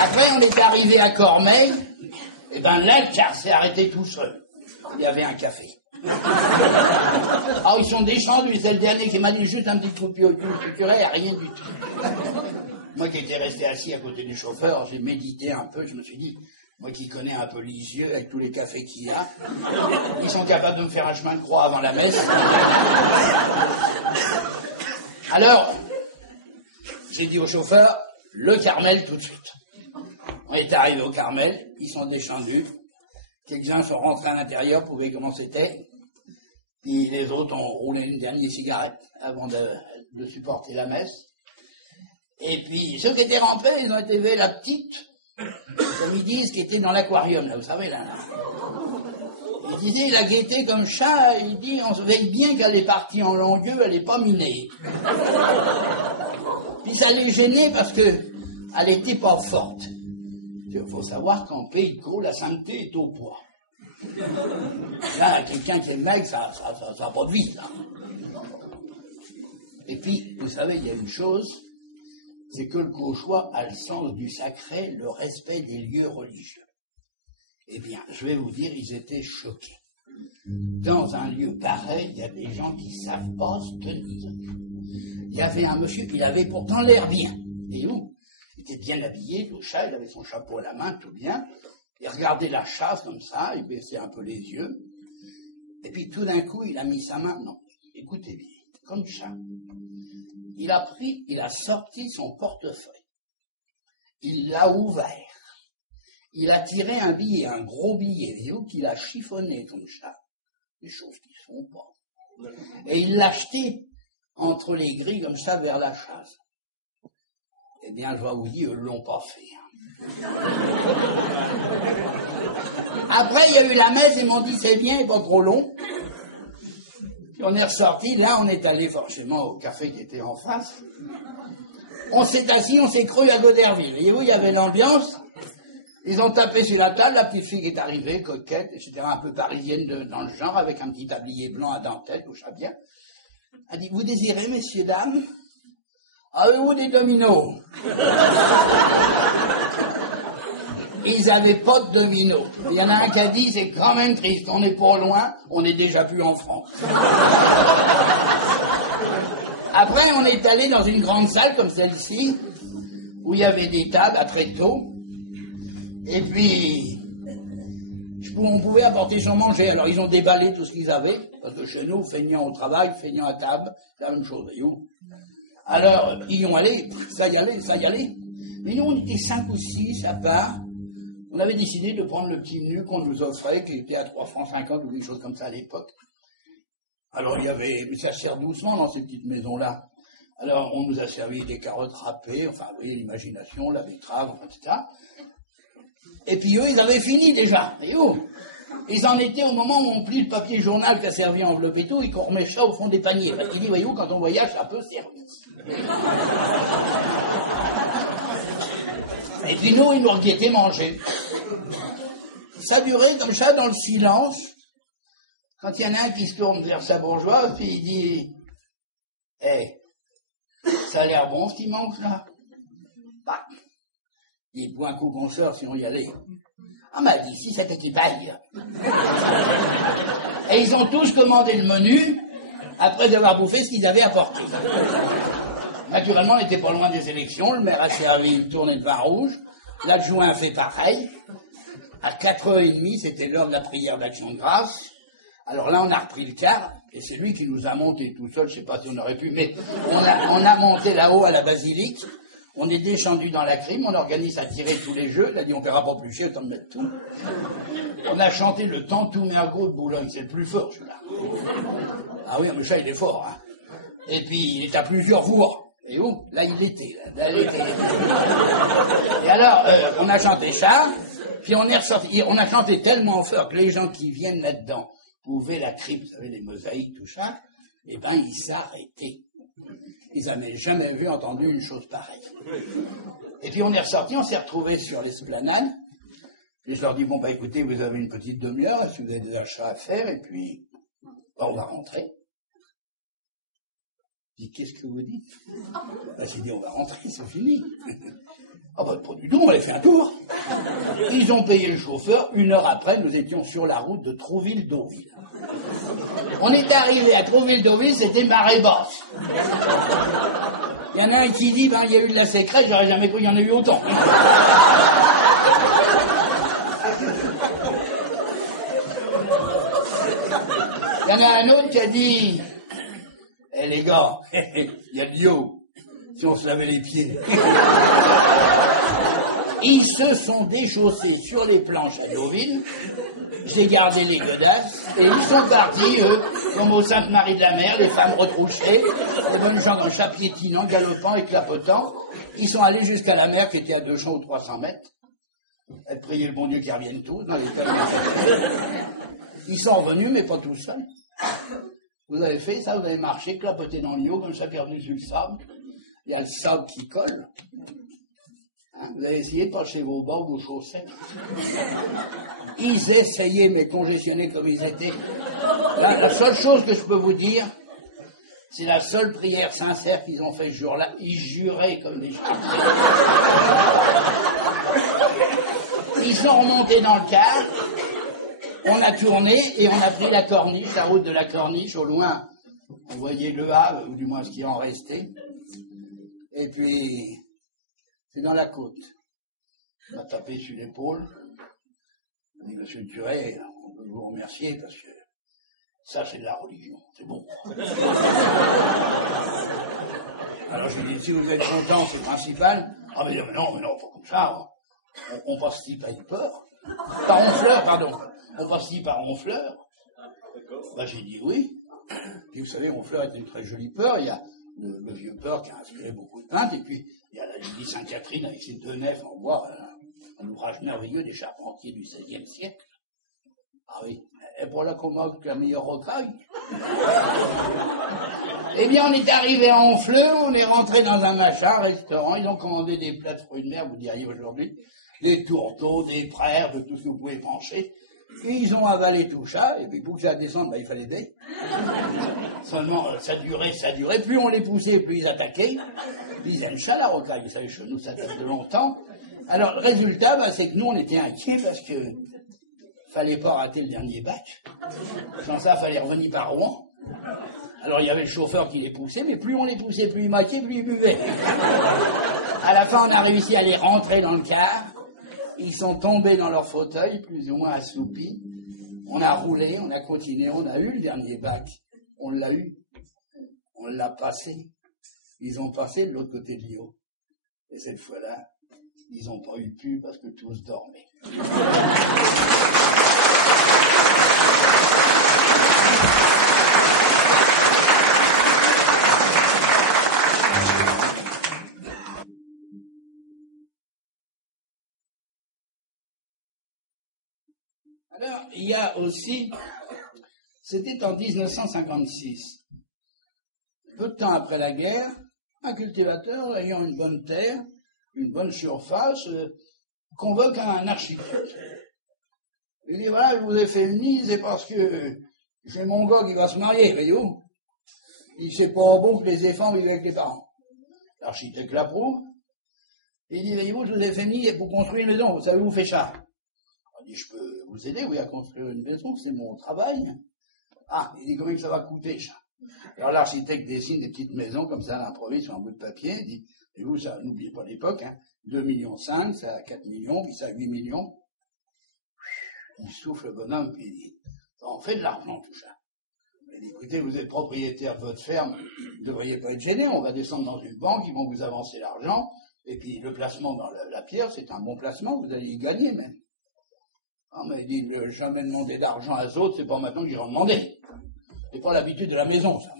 Après, on est arrivé à Cormeilles, et ben là, le car s'est arrêté tout seul. Il y avait un café. Ah, ils sont descendus, c'est le dernier qui m'a dit juste un petit coup de curé, rien du tout. Moi qui étais resté assis à côté du chauffeur, j'ai médité un peu, je me suis dit, moi qui connais un peu Lisieux, avec tous les cafés qu'il y a, ils sont capables de me faire un chemin de croix avant la messe. Alors, j'ai dit au chauffeur, le Carmel tout de suite. On est arrivé au Carmel, ils sont descendus, quelques-uns sont rentrés à l'intérieur pour voir comment c'était, puis les autres ont roulé une dernière cigarette avant de supporter la messe. Et puis, ceux qui étaient rentrés, ils ont été vers la petite, comme ils disent, qui était dans l'aquarium, là, vous savez, là. Il disait, il a guetté comme chat, il dit, on se veille bien qu'elle est partie en longueux, elle n'est pas minée. Puis ça les gênait parce que elle n'était pas forte. Il faut savoir qu'en Pays de Caux, la sainteté est au poids. Là, quelqu'un qui est maigre, ça n'a pas de vie, là. Et puis, vous savez, il y a une chose, c'est que le Cauchois a le sens du sacré, le respect des lieux religieux. Eh bien, je vais vous dire, ils étaient choqués. Dans un lieu pareil, il y a des gens qui ne savent pas se tenir. Il y avait un monsieur, il avait pourtant l'air bien. Et où? Il était bien habillé, le chat, il avait son chapeau à la main, tout bien. Il regardait la chasse comme ça, il baissait un peu les yeux. Et puis tout d'un coup, il a mis sa main, non, écoutez bien, comme chat. Il a sorti son portefeuille. Il l'a ouvert. Il a tiré un billet, un gros billet, voyez-vous, qu'il a chiffonné comme chat. Des choses qui ne sont pas. Et il l'a jeté entre les grilles comme ça vers la chasse. Eh bien, je vais vous dire, ils ne l'ont pas fait. Après, il y a eu la messe, ils m'ont dit, c'est bien, il n'est pas trop long. Puis on est ressorti, là, on est allé forcément au café qui était en face. On s'est assis, on s'est cru à Goderville. Voyez-vous, il y avait l'ambiance. Ils ont tapé sur la table, la petite fille qui est arrivée, coquette, etc., un peu parisienne dans le genre, avec un petit tablier blanc à dentelle, tout ça bien. Elle dit, vous désirez, messieurs, dames? Avez-vous des dominos? Ils n'avaient pas de dominos. Il y en a un qui a dit, c'est quand même triste, on n'est pas loin, on n'est déjà plus en France. Après, on est allé dans une grande salle comme celle-ci, où il y avait des tables à tréteaux, et puis, on pouvait apporter son manger. Alors, ils ont déballé tout ce qu'ils avaient, parce que chez nous, feignant au travail, feignant à table, c'est la même chose, voyez-vous. Alors, ils y ont allé, ça y allait. Mais nous, on était 5 ou 6 à part. On avait décidé de prendre le petit menu qu'on nous offrait, qui était à 3,50 francs ou quelque chose comme ça à l'époque. Alors, il y avait, mais ça sert doucement dans ces petites maisons-là. Alors, on nous a servi des carottes râpées, enfin, vous voyez, l'imagination, la betterave, etc. Et puis eux, ils avaient fini déjà, voyez-vous. Ils en étaient au moment où on plie le papier journal qui a servi à envelopper tout et qu'on remet ça au fond des paniers. Parce qu'il dit, voyez-vous, quand on voyage, ça peut servir. Et puis nous, ils nous reguettaient manger. Ça durait comme ça dans le silence. Quand il y en a un qui se tourne vers sa bourgeoise, puis il dit, hey, ça a l'air bon ce qui manque là. Bah, il boit un coup qu'on sort si on y allait. Ah, m'a dit, si c'était qui baille. Et ils ont tous commandé le menu après avoir bouffé ce qu'ils avaient apporté. Naturellement, on n'était pas loin des élections. Le maire a servi une tournée de vin rouge. L'adjoint a fait pareil. À 4h30, c'était l'heure de la prière d'Action de grâce. Alors là, on a repris le car, et c'est lui qui nous a monté tout seul. Je ne sais pas si on aurait pu, mais on a monté là-haut à la basilique. On est descendu dans la crime, on organise à tirer tous les jeux. Il a dit, on ne paiera pas plus cher, autant de mettre tout. On a chanté le Tantou-Mergo de Boulogne, c'est le plus fort, celui-là. Ah oui, mais ça, il est fort, hein. Et puis, il est à plusieurs voix. Et où? Là, il était, là. Et alors, on a chanté ça. Puis on est ressorti, on a chanté tellement fort que les gens qui viennent là-dedans, pour ouvrir la crypte, vous savez, les mosaïques, tout ça, eh ben, ils s'arrêtaient. Ils n'avaient jamais vu, entendu une chose pareille. Et puis on est ressorti, on s'est retrouvés sur l'esplanade, et je leur dis, bon, bah écoutez, vous avez une petite demi-heure, est-ce que vous avez des achats à faire, et puis, bah, on va rentrer. Je dis, qu'est-ce que vous dites? Bah, j'ai dit, on va rentrer, c'est fini. Ah bah, pas du tout, on allait faire un tour. Ils ont payé le chauffeur, 1 heure après, nous étions sur la route de Trouville-Deauville. On est arrivé à Trouville-Deauville, c'était marée basse. Il y en a un qui dit, ben, il y a eu de la sécrète, j'aurais jamais cru qu'il y en a eu autant. Il y en a un autre qui a dit, eh les gars, il y a de l'eau, si on se lavait les pieds. Ils se sont déchaussés sur les planches à Deauville, j'ai gardé les godasses, et ils sont partis, eux, comme au Sainte-Marie-de-la-Mer, les femmes retroussées, les bonnes gens dans le chat piétinant, galopant et clapotant. Ils sont allés jusqu'à la mer qui était à 200 ou 300 mètres. Elle priait le bon Dieu qu'ils reviennent tous dans les palais. Ils sont revenus, mais pas tout seuls. Vous avez fait ça, vous avez marché, clapoté dans l'eau, comme ça, perdu sur le sable. Il y a le sable qui colle. Hein, vous avez essayé de passer vos bas ou vos chaussettes. Ils essayaient, mais congestionnés comme ils étaient. La seule chose que je peux vous dire, c'est la seule prière sincère qu'ils ont fait ce jour-là. Ils juraient comme des chiens. Ils sont remontés dans le car. On a tourné et on a pris la corniche, la route de la corniche. Au loin, on voyait le Havre, ou du moins ce qui en restait. Et puis, c'est dans la côte. On m'a tapé sur l'épaule. On dit, monsieur le curé, on peut vous remercier parce que ça, c'est de la religion. C'est bon. Alors je lui dis, si vous êtes content, c'est le principal. Ah, mais non, pas comme ça. On passe-t-il par une peur? Par ronfleur, pardon. On passe-t-il par ronfleur? Bah, j'ai dit oui. Puis vous savez, ronfleur est une très jolie peur. Il y a le vieux peur qui a inspiré beaucoup de peintres, et puis il y a la Lydie Sainte-Catherine avec ses 2 nefs en bois, un ouvrage merveilleux des charpentiers du XVIe siècle. Ah oui, et pour la commode, la meilleure rocaille. Eh bien, on est arrivé à Honfleur, on est rentré dans un machin, restaurant, ils ont commandé des plats de fruits de mer, vous diriez aujourd'hui, des tourteaux, des frères, de tout ce que vous pouvez pencher. Et ils ont avalé tout ça, et puis pour que ça descende, bah, il fallait des. Seulement, ça durait, plus on les poussait, plus ils attaquaient. Ils aiment ça, la rocaille, vous savez, chez nous, ça date de longtemps. Alors, le résultat, bah, c'est que nous, on était inquiets parce que fallait pas rater le dernier bac. Sans ça, fallait revenir par Rouen. Alors, il y avait le chauffeur qui les poussait, mais plus on les poussait, plus ils maquaient, plus ils buvaient. À la fin, on a réussi à les rentrer dans le car. Ils sont tombés dans leur fauteuil, plus ou moins assoupis. On a roulé, on a continué, on a eu le dernier bac. On l'a eu. On l'a passé. Ils ont passé de l'autre côté de l'eau. Et cette fois-là, ils n'ont pas eu pu parce que tous dormaient. Alors, il y a aussi, c'était en 1956, peu de temps après la guerre, un cultivateur ayant une bonne terre, une bonne surface, convoque un architecte. Il dit, voilà, je vous ai fait venir, c'est parce que j'ai mon gars qui va se marier, voyez-vous. Il dit, c'est pas bon que les enfants vivent avec les parents. L'architecte l'approuve. Il dit, voyez-vous, je vous ai fait venir pour construire une maison, vous savez, vous faites ça. Il dit, je peux vous aider, oui, à construire une maison, c'est mon travail. Ah, il dit, combien ça va coûter, ça? Alors l'architecte dessine des petites maisons comme ça à l'improviste sur un bout de papier, il dit, et vous, ça, n'oubliez pas l'époque, hein, 2,5 millions, ça a 4 millions, puis ça a 8 millions. Il souffle le bonhomme, puis il dit, on fait de l'argent, tout ça. Il dit, écoutez, vous êtes propriétaire de votre ferme, vous ne devriez pas être gêné, on va descendre dans une banque, ils vont vous avancer l'argent, et puis le placement dans la pierre, c'est un bon placement, vous allez y gagner même. Ah, mais il dit, jamais demander d'argent à eux autres, c'est pas maintenant que j'irai en demander. C'est pas l'habitude de la maison, ça.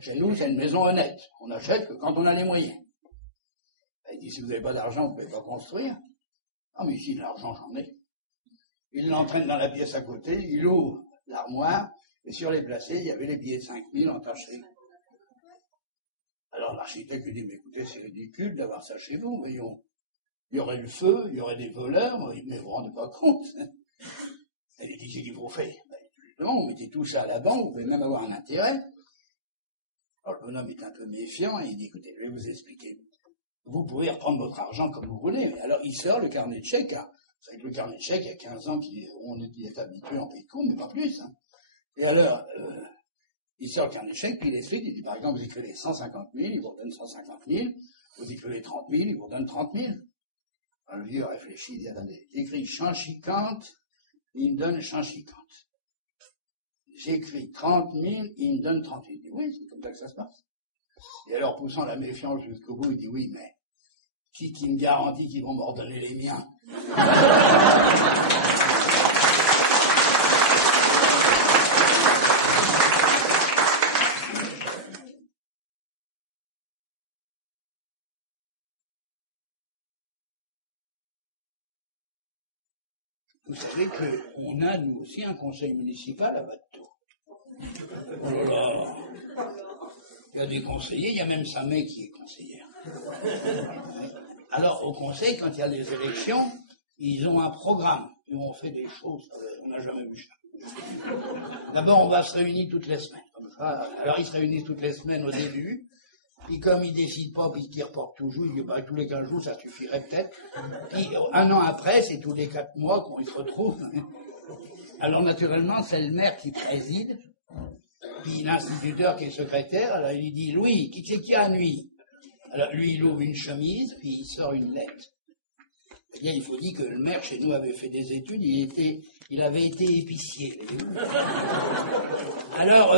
Chez nous, c'est une maison honnête. On n'achète que quand on a les moyens. Il dit, si vous n'avez pas d'argent, vous ne pouvez pas construire. Ah, mais ici, de l'argent, j'en ai. Il l'entraîne dans la pièce à côté, il ouvre l'armoire, et sur les placés, il y avait les billets de 5000 entachés. Alors l'architecte lui dit, mais écoutez, c'est ridicule d'avoir ça chez vous, voyons. Il y aurait le feu, il y aurait des voleurs, mais vous vous rendez pas compte. Elle lui dit, j'ai dit, vous faites. Non, vous mettez tout ça à la banque, vous pouvez même avoir un intérêt. Alors le bonhomme est un peu méfiant, et il dit, écoutez, je vais vous expliquer. Vous pouvez reprendre votre argent comme vous voulez. Alors il sort le carnet de chèques. Hein. Vous savez que le carnet de chèques, il y a 15 ans on est habitué en pays de compte, mais pas plus. Hein. Et alors, il sort le carnet de chèques, puis il explique, il dit, par exemple, vous écrivez 150 000, il vous redonne 150 000, vous écrivez 30 000, il vous redonne 30 000. Alors le vieux réfléchit, il dit, attendez, j'écris chanchicante, il me donne chanchicante. J'écris 30 000, il me donne 30 000. Il dit, oui, c'est comme ça que ça se passe. Et alors, poussant la méfiance jusqu'au bout, il dit, oui, mais qui me garantit qu'ils vont me redonner les miens? Vous savez qu'on a, nous aussi, un conseil municipal à Bateau. Oh là là. Il y a des conseillers, il y a même sa mère qui est conseillère. Alors, au conseil, quand il y a les élections, ils ont un programme. Ils ont fait des choses, on n'a jamais vu ça. D'abord, on va se réunir toutes les semaines. Comme ça. Alors, ils se réunissent toutes les semaines au début. Puis, comme ils décident pas, puis qu'ils reportent toujours, ils disent, bah, tous les 15 jours, ça suffirait peut-être. Puis, un an après, c'est tous les 4 mois qu'on se retrouve. Alors, naturellement, c'est le maire qui préside. Puis l'instituteur qui est secrétaire, alors il lui dit, Louis, qui c'est qui a nuit? Alors lui, il ouvre une chemise, puis il sort une lettre. Eh bien, il faut dire que le maire, chez nous, avait fait des études, il avait été épicier. Alors,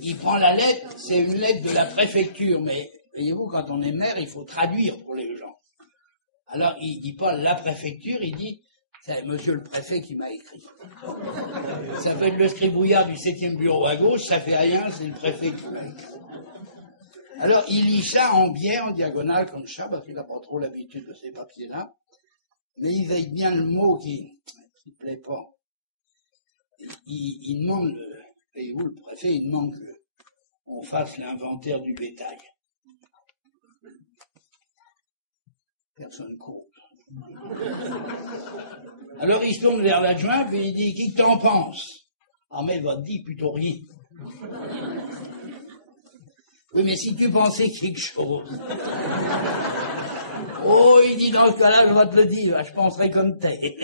il prend la lettre, c'est une lettre de la préfecture, mais voyez-vous, quand on est maire, il faut traduire pour les gens. Alors, il dit pas la préfecture, il dit, c'est monsieur le préfet qui m'a écrit. Ça peut être le scribouillard du 7e bureau à gauche, ça fait rien, c'est le préfet qui m'a écrit. Alors, il lit ça en biais, en diagonale, comme ça, parce qu'il n'a pas trop l'habitude de ces papiers-là. Mais il veille bien le mot qui ne plaît pas. Il demande, voyez-vous, le préfet, il demande qu'on fasse l'inventaire du bétail. Personne cause. Alors il se tourne vers l'adjoint, puis il dit, qui que t'en penses? Ah, mais il va te dire plutôt rien. Oui, mais si tu pensais quelque chose. Oh, il dit, dans ce cas-là, je vais te le dire, je penserai comme t'es.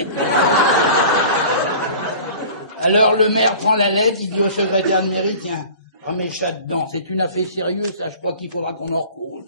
Alors le maire prend la lettre, il dit au secrétaire de mairie, tiens, remets ça dedans, c'est une affaire sérieuse, ça, je crois qu'il faudra qu'on en recours.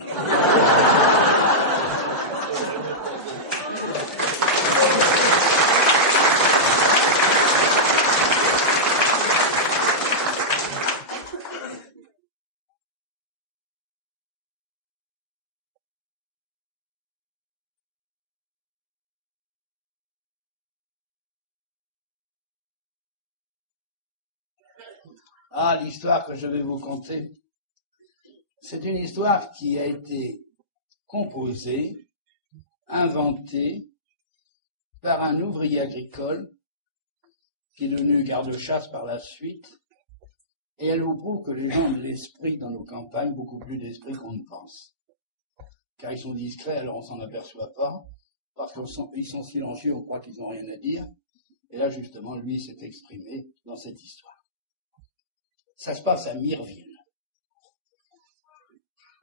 Ah, l'histoire que je vais vous conter, c'est une histoire qui a été composée, inventée par un ouvrier agricole qui est devenu garde-chasse par la suite, et elle vous prouve que les gens ont de l'esprit dans nos campagnes, beaucoup plus d'esprit qu'on ne pense. Car ils sont discrets, alors on s'en aperçoit pas, parce qu'ils sont silencieux, on croit qu'ils n'ont rien à dire, et là justement, lui s'est exprimé dans cette histoire. Ça se passe à Mireville.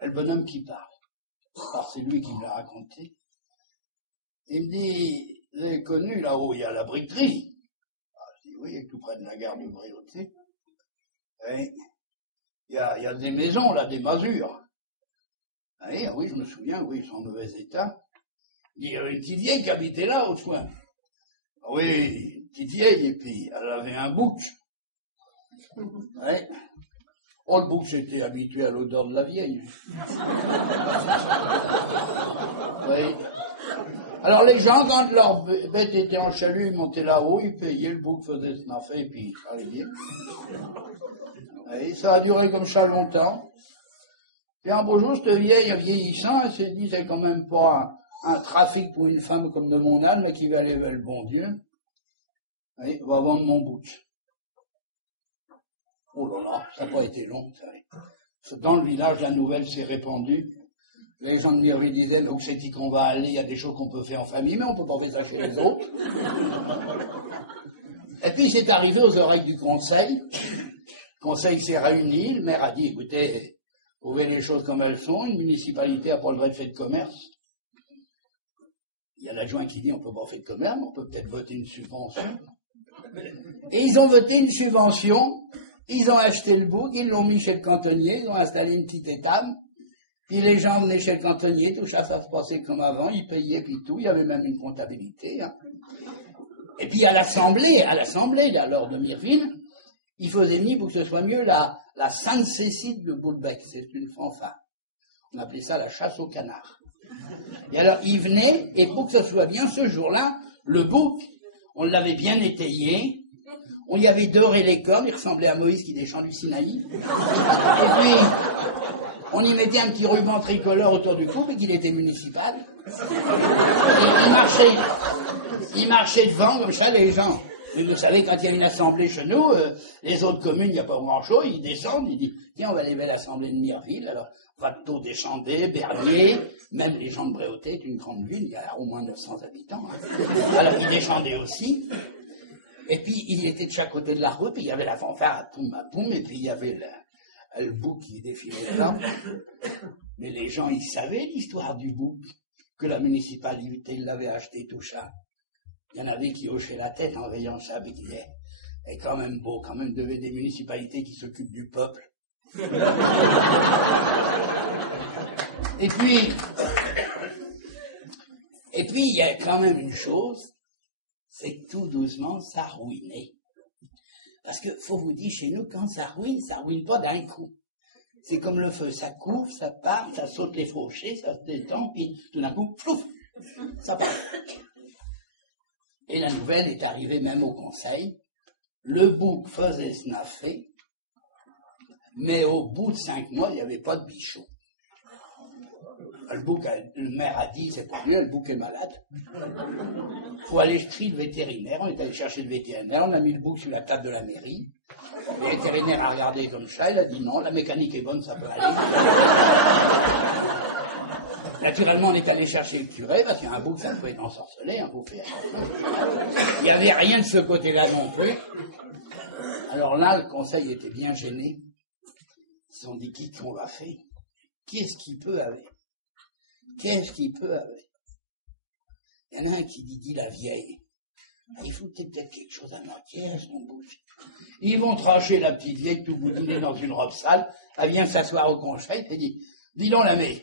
Et le bonhomme qui parle, car c'est lui qui me l'a raconté, il me dit, vous avez connu là-haut, il y a la briquerie. Ah, je dis, oui, tout près de la gare du Bréauté. Et il y a des maisons, là, des masures. Ah oui, je me souviens, oui, ils sont en mauvais état. Il y avait une petite vieille qui habitait là, au soin. Ah oui, une petite vieille, et puis elle avait un bouc. Ouais. Oh, le bouc s'était habitué à l'odeur de la vieille. Oui. Alors les gens, quand leur bête était en chalut, ils montaient là-haut, ils payaient, le bouc faisait ce qu'on fait, et puis ça allait bien. Oui, ça a duré comme ça longtemps. Puis un beau jour, cette vieille, vieillissant, elle s'est dit, c'est quand même pas un trafic pour une femme comme de mon âne, mais qui va aller vers le bon Dieu. Oui, va vendre mon bouc. Oh là là, ça n'a pas été long, vous savez. Dans le village, la nouvelle s'est répandue. Les gens de Mirville disaient, donc c'est dit qu'on va aller, il y a des choses qu'on peut faire en famille, mais on peut pas faire ça chez les autres. Et puis c'est arrivé aux oreilles du conseil. Le conseil s'est réuni, le maire a dit, écoutez, trouvez les choses comme elles sont, une municipalité n'a pas le droit de faire de commerce. Il y a l'adjoint qui dit, on peut pas faire de commerce, mais on peut peut-être voter une subvention. Et ils ont voté une subvention, ils ont acheté le bouc, ils l'ont mis chez le cantonnier, ils ont installé une petite étable, puis les gens venaient chez le cantonnier, tout ça, ça se passait comme avant, ils payaient, puis tout, il y avait même une comptabilité. Hein. Et puis à l'Assemblée, alors de Mirville, il faisait venir pour que ce soit mieux la Sainte-Cécile de Boulbec, c'est une fanfare. On appelait ça la chasse au canard. Et alors il venait, et pour que ce soit bien ce jour-là, le bouc, on l'avait bien étayé, on y avait doré les cornes, il ressemblait à Moïse qui descend du Sinaï. Et puis, on y mettait un petit ruban tricolore autour du cou, mais qu'il était municipal. Et il marchait devant, comme ça, les gens. Mais vous savez, quand il y a une assemblée chez nous, les autres communes, il n'y a pas grand-chose, ils descendent, ils disent, tiens, on va aller vers l'assemblée de Mirville, alors, Watteau, Deschandé, Bernier, même les gens de Bréauté, est une grande ville, il y a au moins 900 habitants. Hein. Alors, ils descendaient aussi. Et puis, il était de chaque côté de la route, et il y avait la fanfare à poum, et puis il y avait le bouc qui défilait là. Mais les gens, ils savaient l'histoire du bouc, que la municipalité l'avait acheté, tout ça. Il y en avait qui hochaient la tête en voyant ça, mais qui disaient, c'est quand même beau, quand même, devait des municipalités qui s'occupent du peuple. Et puis, il y a quand même une chose, c'est que tout doucement, ça ruinait. Parce que, faut vous dire, chez nous, quand ça ruine pas d'un coup. C'est comme le feu, ça couvre, ça part, ça saute les fauchés, ça se détend, puis tout d'un coup, plouf, ça part. Et la nouvelle est arrivée même au conseil. Le bouc faisait snaffer, mais au bout de 5 mois, il n'y avait pas de bichon. Le maire a dit, c'est pas mieux, le bouc est malade. Faut aller chez le vétérinaire. On est allé chercher le vétérinaire, on a mis le bouc sur la table de la mairie. Le vétérinaire a regardé comme ça, il a dit non, la mécanique est bonne, ça peut aller. Naturellement, on est allé chercher le curé, parce qu'un bouc, ça pouvait être ensorcelé, un bouc. Il n'y avait rien de ce côté-là non plus. Alors là, le conseil était bien gêné. Ils se sont dit, qu'est-ce qu'on va faire? Qu'est-ce qu'il peut avec? Qu'est-ce qu'il peut avec? Il y en a un qui dit la vieille. Il faut peut-être quelque chose à moitié à son bouche. Ils vont trancher la petite vieille tout boudinée dans une robe sale. Elle vient s'asseoir au conseil et dit, dis donc la mère,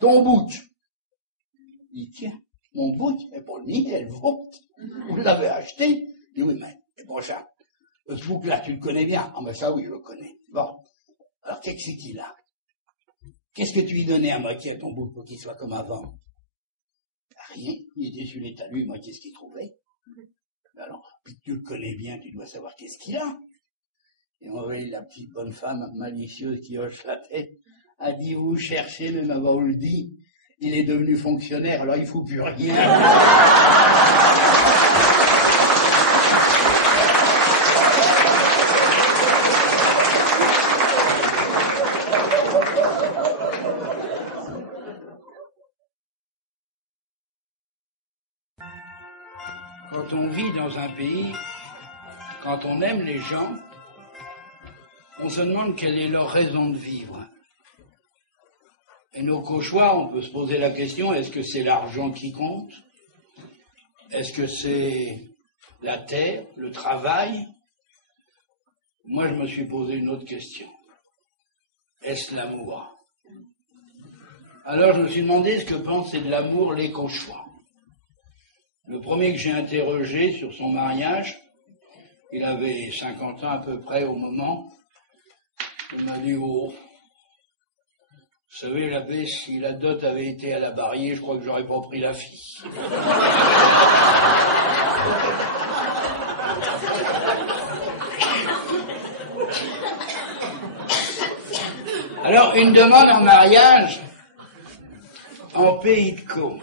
ton bouc. Il dit, tiens, mon bouc, c'est pour le nid, elle vaut. Vous l'avez acheté? Il dit, oui, mais c'est pour ça. Ce bouc-là, tu le connais bien. Ah, ben ça, oui, je le connais. Bon. Alors, qu'est-ce qu'il a? Qu'est-ce que tu lui donnais à moitié à ton bouc pour qu'il soit comme avant? Rien. Il était sur les talus, moi, qu'est-ce qu'il trouvait? Alors, puis tu le connais bien, tu dois savoir qu'est-ce qu'il a. Et on voyait la petite bonne femme malicieuse qui hoche la tête, a dit, vous cherchez, même avant on le dit, il est devenu fonctionnaire, alors il ne fout plus rien. Quand on vit dans un pays, quand on aime les gens, on se demande quelle est leur raison de vivre. Et nos cauchoirs, on peut se poser la question, est-ce que c'est l'argent qui compte? Est-ce que c'est la terre, le travail? Moi, je me suis posé une autre question. Est-ce l'amour? Alors, je me suis demandé ce que pensaient de l'amour les cauchoirs. Le premier que j'ai interrogé sur son mariage, il avait 50 ans à peu près au moment, il m'a dit, oh, vous savez, l'abbé, si la dot avait été à la Barrière, je crois que j'aurais pas pris la fille. Alors, une demande en mariage en pays de Caux.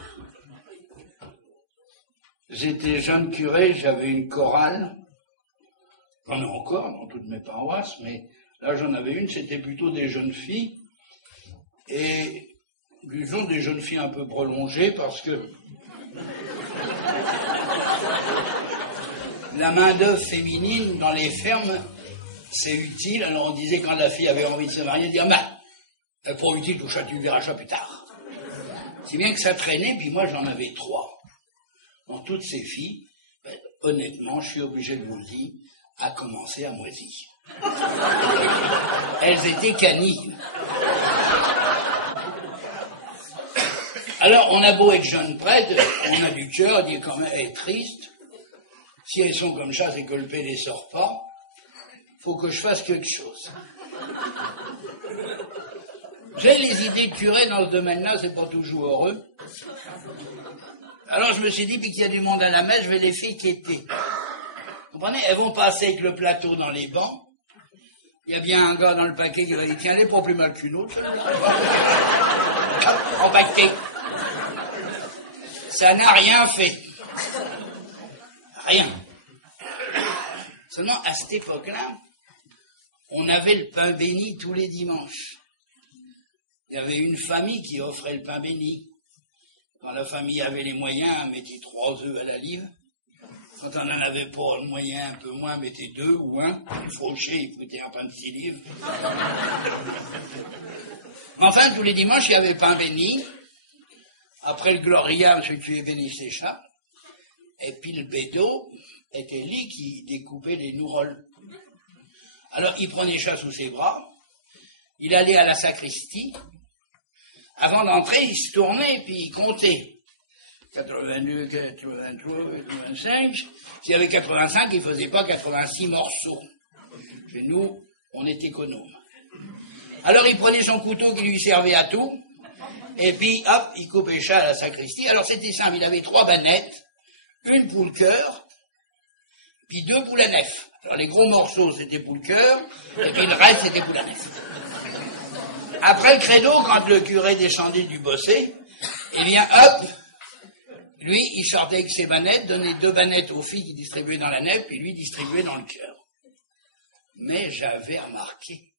j'étais jeune curé, j'avais une chorale. J'en ai encore dans toutes mes paroisses, mais là j'en avais une, c'était plutôt des jeunes filles. Et disons des jeunes filles un peu prolongées parce que la main-d'œuvre féminine dans les fermes, c'est utile. Alors on disait quand la fille avait envie de se marier, dire bah, c'est pas utile, tout ça, tu verras ça plus tard. Si bien que ça traînait, puis moi j'en avais 3. Dans toutes ces filles, ben, honnêtement, je suis obligé de vous le dire, à commencer à moisir. Elles étaient canines. Alors, on a beau être jeune prêtre, on a du cœur, on dit quand même, elle est triste. Si elles sont comme ça, c'est que le pédé sort pas. Faut que je fasse quelque chose. J'ai les idées de curé dans ce domaine-là, c'est pas toujours heureux. Alors je me suis dit, puis qu'il y a du monde à la messe, je vais les faire quitter. Vous comprenez? Elles vont passer avec le plateau dans les bancs. Il y a bien un gars dans le paquet qui va dire, tiens, elle est pas plus mal qu'une autre, celle-là. En paquet. Ça n'a rien fait. Rien. Seulement, à cette époque-là, on avait le pain béni tous les dimanches. Il y avait une famille qui offrait le pain béni. Quand la famille avait les moyens, elle mettait 3 œufs à la livre. Quand on n'en avait pas le moyen, un peu moins, mettait 2 ou 1. Le fauché, il coûtait un pain de 6 livres. Enfin, tous les dimanches, il y avait le pain béni. Après le Gloria, M. Dieu bénisse les chats. Et puis le bédo était lui qui découpait les nouroles. Alors, il prenait les chats sous ses bras. Il allait à la sacristie. Avant d'entrer, il se tournait, puis il comptait. 82, 83, 85. S'il y avait 85, il ne faisait pas 86 morceaux. Chez nous, on est économe. Alors, il prenait son couteau qui lui servait à tout, et puis, hop, il coupait ça à la sacristie. Alors, c'était simple, il avait 3 bannettes, une pour le cœur, puis 2 pour la nef. Alors, les gros morceaux, c'était pour le cœur, et puis le reste, c'était pour la nef. Après le credo, quand le curé descendait du bosset, eh bien, hop, lui, il sortait avec ses bannettes, donnait 2 bannettes aux filles qui distribuaient dans la nef, et lui distribuait dans le cœur. Mais j'avais remarqué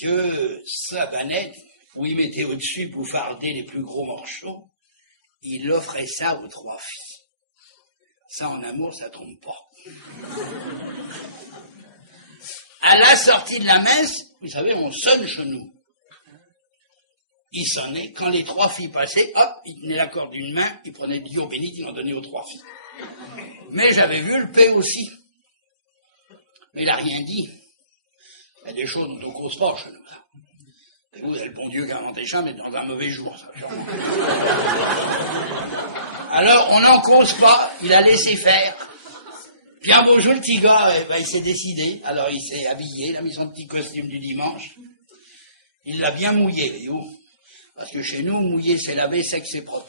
que sa bannette, où il mettait au-dessus pour farder les plus gros morceaux, il offrait ça aux 3 filles. Ça, en amour, ça trompe pas. À la sortie de la messe, vous savez, on sonne chez nous. Il sonnait, quand les 3 filles passaient, hop, il tenait la corde d'une main, il prenait Dieu béni, il en donnait aux 3 filles. Mais j'avais vu le paix aussi. Mais il n'a rien dit. Il y a des choses dont on ne cause pas chez nous. Ça. Vous avez le bon Dieu qui a inventé ça, mais dans un mauvais jour, ça. Alors, on n'en cause pas, il a laissé faire. Puis un beau jour, le petit gars, il s'est décidé. Alors, il s'est habillé, il a mis son petit costume du dimanche. Il l'a bien mouillé, voyez-vous. Parce que chez nous, mouiller, c'est laver, c'est que c'est propre.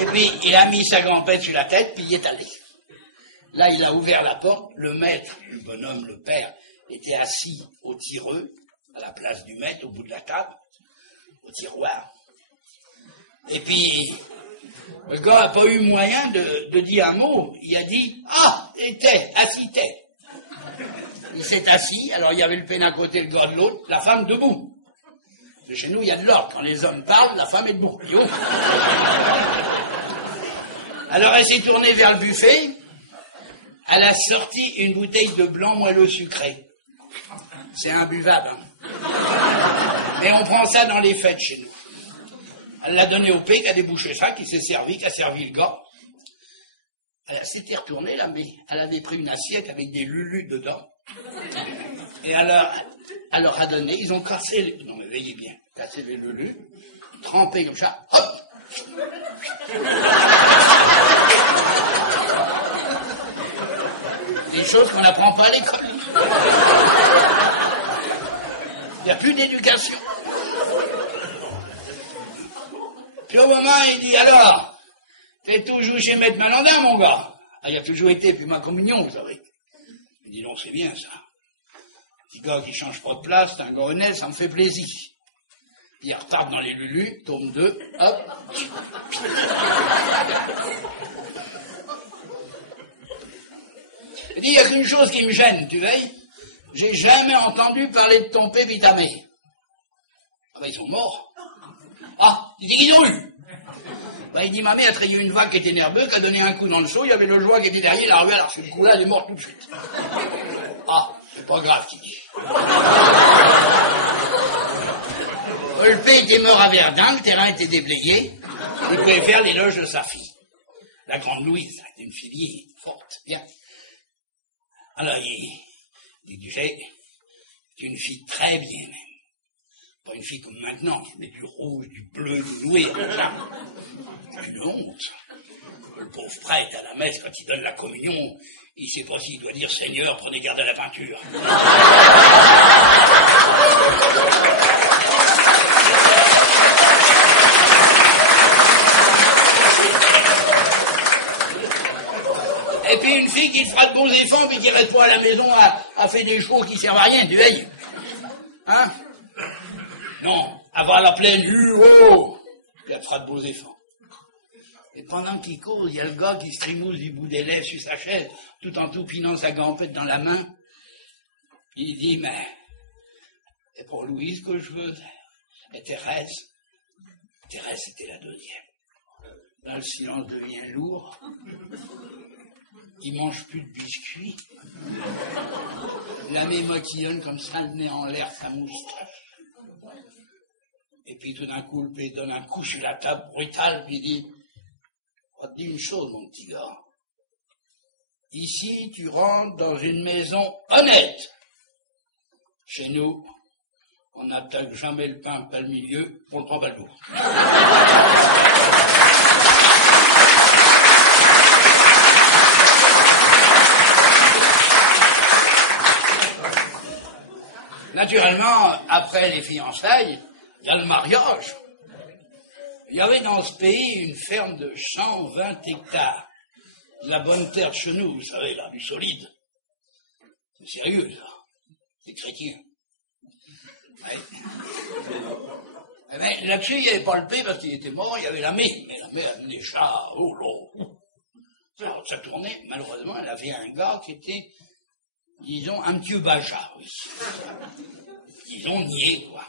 Et puis, il a mis sa gampette sur la tête, puis il est allé. Là, il a ouvert la porte. Le maître, le bonhomme, le père, était assis au tireux, à la place du maître, au bout de la table, au tiroir. Et puis, le gars n'a pas eu moyen de dire un mot. Il a dit « Ah, assis-t'es ». Il s'est assis, alors il y avait le peigne à côté, le gars de l'autre, la femme debout. Parce que chez nous, il y a de l'ordre. Quand les hommes parlent, la femme est debout. Alors elle s'est tournée vers le buffet. Elle a sorti une bouteille de blanc moelleux sucré. C'est imbuvable, hein. Mais on prend ça dans les fêtes chez nous. Elle l'a donné au P, qui a débouché ça, qui s'est servi, qui a servi le gars. Elle s'était retournée là, mais elle avait pris une assiette avec des lulus dedans. Et alors, elle leur a donné, ils ont cassé les... Non mais veillez bien, cassé les lulus, trempé comme ça, hop. Des choses qu'on n'apprend pas à l'école. Il n'y a plus d'éducation. Puis au moment, il dit, alors, t'es toujours chez Maître Malandin, mon gars. Ah, il a toujours été, puis ma communion, vous savez. Il dit, non, c'est bien, ça. Petit gars qui change pas de place, c'est un gars honnête, ça me fait plaisir. Puis il retarde dans les lulus, tome 2, hop. Il dit, il n'y a qu'une chose qui me gêne, tu veilles. J'ai jamais entendu parler de ton père et ta mère. Ah ben ils sont morts. Ah, il dit qu'ils ont eu. Ben, il dit, ma mère a trayé une vague qui était nerveuse, qui a donné un coup dans le seau, il y avait le joie qui était derrière, il a revu, alors ce coup-là, elle est morte tout de suite. Ah, c'est pas grave, qu'il dit. Le père était mort à Verdun, le terrain était déblayé, il pouvait faire l'éloge de sa fille. La grande Louise, c'était une fille forte, bien. Alors, il dit, tu sais, c'est une fille très bien, même. Pas une fille comme maintenant, qui met du rouge, du bleu, du noir, c'est une honte. Le pauvre prêtre à la messe, quand il donne la communion, il sait pas s'il doit dire « Seigneur, prenez garde à la peinture ». Et puis une fille qui fera de beaux efforts, puis qui reste pas à la maison à faire des chevaux qui servent à rien, tu veilles. Hein? Non, elle va à la plaine, puis elle fera de beaux efforts. Et pendant qu'il cause, il y a le gars qui se trimousse du bout des lèvres sur sa chaise, tout en toupinant sa gampette dans la main. Il dit, mais c'est pour Louise que je veux. Et Thérèse c'était la deuxième. Là, le silence devient lourd. Il mange plus de biscuits. La mémoquillonne comme ça, le nez en l'air, sa moustache. Et puis tout d'un coup, le père donne un coup sur la table brutal, puis il dit, on te dit une chose, mon petit gars. Ici, tu rentres dans une maison honnête. Chez nous, on n'attaque jamais le pain par le milieu, on le prend pas le bout. Naturellement, après les fiançailles, il y a le mariage. Il y avait dans ce pays une ferme de 120 hectares. De la bonne terre de chenou, vous savez, là, du solide. C'est sérieux, ça. C'est chrétien. Ouais. Mais là-dessus, il n'y avait pas le P parce qu'il était mort, il y avait la mère. Mais la mère, elle des chats, oh là. Alors, ça tournait, malheureusement, elle avait un gars qui était, disons, un petit baja, oui. Disons, niais, quoi.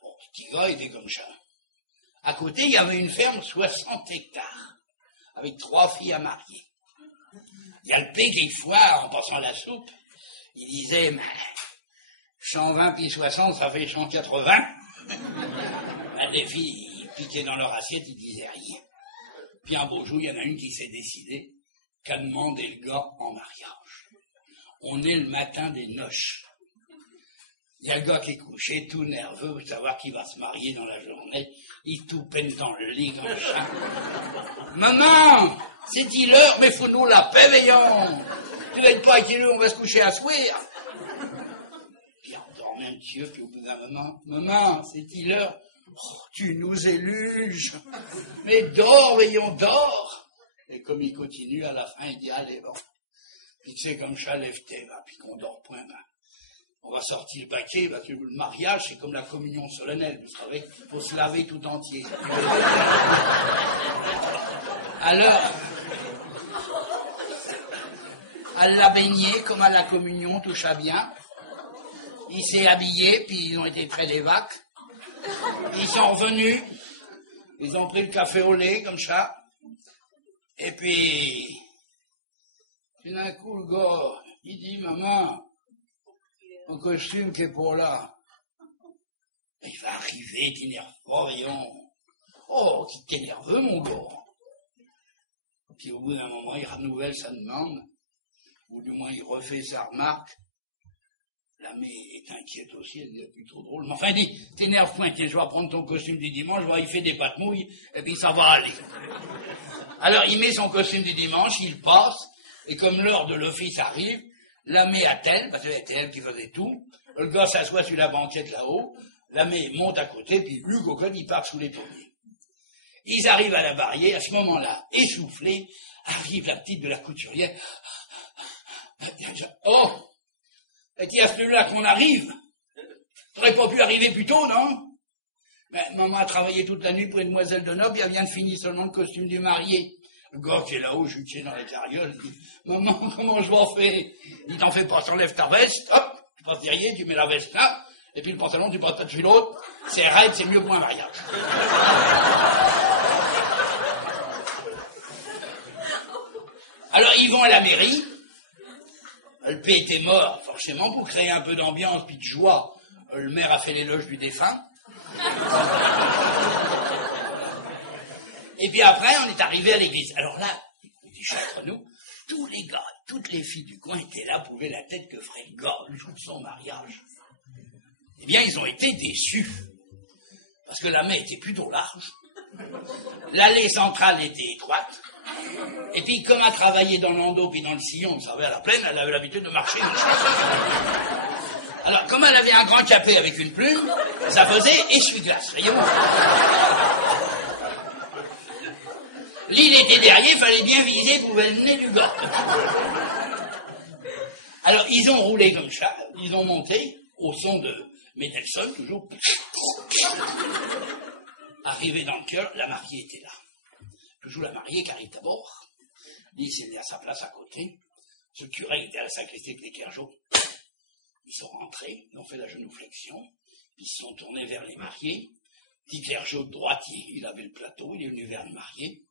Bon, ce petit gars était comme ça. À côté, il y avait une ferme 60 hectares, avec 3 filles à marier. Il y a le P quelquefois, en passant la soupe, il disait, mais 120 puis 60, ça fait 180. Les filles, ils piquaient dans leur assiette, ils disaient rien. Puis un beau jour, il y en a une qui s'est décidée qu'à demander le gars en mariage. On est le matin des noces. Il y a le gars qui est couché, tout nerveux, pour savoir qui va se marier dans la journée. Il tout peine dans le lit comme ça. Maman, c'est-il l'heure? Mais faut-nous la paix, veillons. Tu n'es pas à quelle heure on va se coucher à soir? Puis on dormait un petit peu, puis au bout d'un moment, maman, c'est-il l'heure? Oh, tu nous éluges. Mais dors, veillons, dors. Et comme il continue, à la fin, il dit, allez, bon. Puis tu sais, comme ça, lève-toi, puis qu'on dort point, ben. On va sortir le paquet, parce que le mariage, c'est comme la communion solennelle, vous savez, il faut se laver tout entier. Alors, elle l'a baigné comme à la communion, tout ça bien. Il s'est habillé, puis ils ont été près des vaques. Ils sont revenus, ils ont pris le café au lait, comme ça. Et puis, tout d'un coup, le gars, il dit, maman, mon costume qui est pour là. Il va arriver, t'énerve pas, voyons. Oh, tu t'énerves, mon gars. Puis au bout d'un moment, il renouvelle sa demande, ou du moins il refait sa remarque. La mère est inquiète aussi, elle dit, plus trop drôle. Mais enfin, il dit, t'énerve point, tiens, je vais prendre ton costume du dimanche, je vois, il fait des pâtes mouilles, et puis ça va aller. Alors, il met son costume du dimanche, il passe, et comme l'heure de l'office arrive, la mère attelle, parce que c'était elle qui faisait tout, le gars s'assoit sur la banquette là-haut, la mère monte à côté, puis lui, cocotte, il part sous les pommiers. Ils arrivent à la barrière, à ce moment-là, essoufflés, arrive la petite de la couturière. Oh! Et il y a celui-là qu'on arrive. T'aurais pas pu arriver plus tôt, non? Ben, maman a travaillé toute la nuit pour une demoiselle de noble, elle vient de finir seulement le costume du marié. Le gars qui est là-haut, juché dans la carriole, dit « Maman, comment je vais en faire ?» Il t'en fait pas, t'enlèves ta veste, hop, tu passes derrière, tu mets la veste là, et puis le pantalon, tu passes dessus l'autre, c'est raide, c'est mieux pour un mariage. Alors, ils vont à la mairie, le P était mort, forcément, pour créer un peu d'ambiance puis de joie. Le maire a fait l'éloge du défunt. Et puis après, on est arrivé à l'église. Alors là, on dit entre nous, tous les gars, toutes les filles du coin étaient là, pouvaient la tête que ferait le gars le jour de son mariage. Eh bien, ils ont été déçus. Parce que la mer était plutôt large. L'allée centrale était étroite. Et puis, comme elle travaillait dans l'endos puis dans le sillon, vous savez, à la plaine, elle avait l'habitude de marcher. Alors, comme elle avait un grand capet avec une plume, ça faisait essuie-glace, voyez-vous. L'île était derrière, il fallait bien viser pour le nez du gars. Alors, ils ont roulé comme ça, ils ont monté au son de Mendelssohn, toujours. Arrivé dans le cœur, la mariée était là. Toujours la mariée qui arrive d'abord. Lui, il s'est mis à sa place à côté. Ce curé était à la sacristie avec les clergeaux. Ils sont rentrés, ils ont fait la genuflexion, puis ils se sont tournés vers les mariés. Petit clergeau de droite, il avait le plateau, il est venu vers le marié.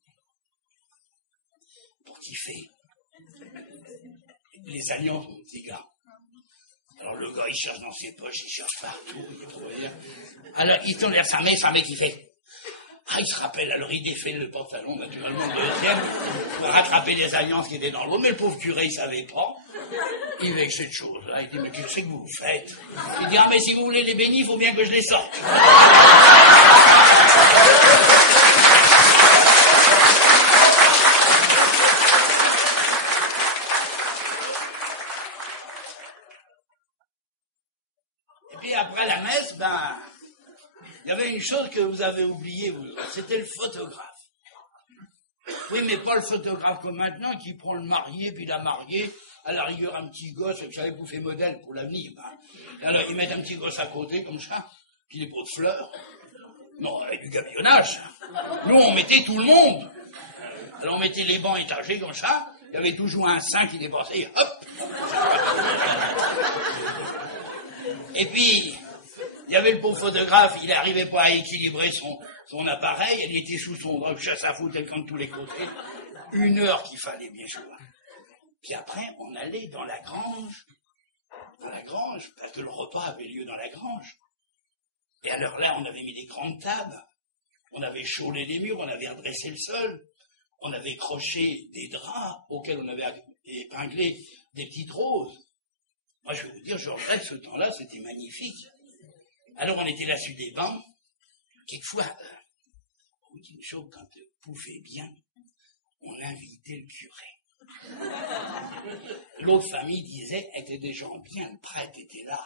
Pour kiffer. Les alliances, mon petit gars. Alors le gars, il cherche dans ses poches, il cherche partout, il peut trouver rien. Alors il tourne vers sa mère il fait. Ah, il se rappelle, alors il défait le pantalon, naturellement, le deuxième, pour rattraper les alliances qui étaient dans l'eau, mais le pauvre curé, il savait pas. Il avec cette chose-là, il dit, mais qu'est-ce que vous faites? Il dit, ah, mais si vous voulez les bénis, il faut bien que je les sorte. Et puis après la messe, il y avait une chose que vous avez oubliée, c'était le photographe. Oui, mais pas le photographe comme maintenant, qui prend le marié, puis la mariée, à la rigueur un petit gosse, vous savez, vous fait modèle pour l'avenir. Alors ils mettent un petit gosse à côté, comme ça, puis les pots de fleurs. Non, avec du gabillonnage. Nous, on mettait tout le monde. Alors on mettait les bancs étagés comme ça, il y avait toujours un sein qui dépassait, hop. Et puis, il y avait le pauvre photographe, il n'arrivait pas à équilibrer son appareil, il était sous son drap, chasse à foutre, quelqu'un de tous les côtés. 1 heure qu'il fallait, bien sûr. Puis après, on allait dans la grange, parce que le repas avait lieu dans la grange. Et alors là, on avait mis des grandes tables, on avait chaulé les murs, on avait redressé le sol, on avait croché des draps auxquels on avait épinglé des petites roses. Moi, je vais vous dire, je regrette ce temps-là, c'était magnifique. Alors, on était là sur des bancs. Quelquefois, on dit une chose, quand vous pouvez bien, on invitait le curé. L'autre famille disait, étaient des gens bien, le prêtre était là.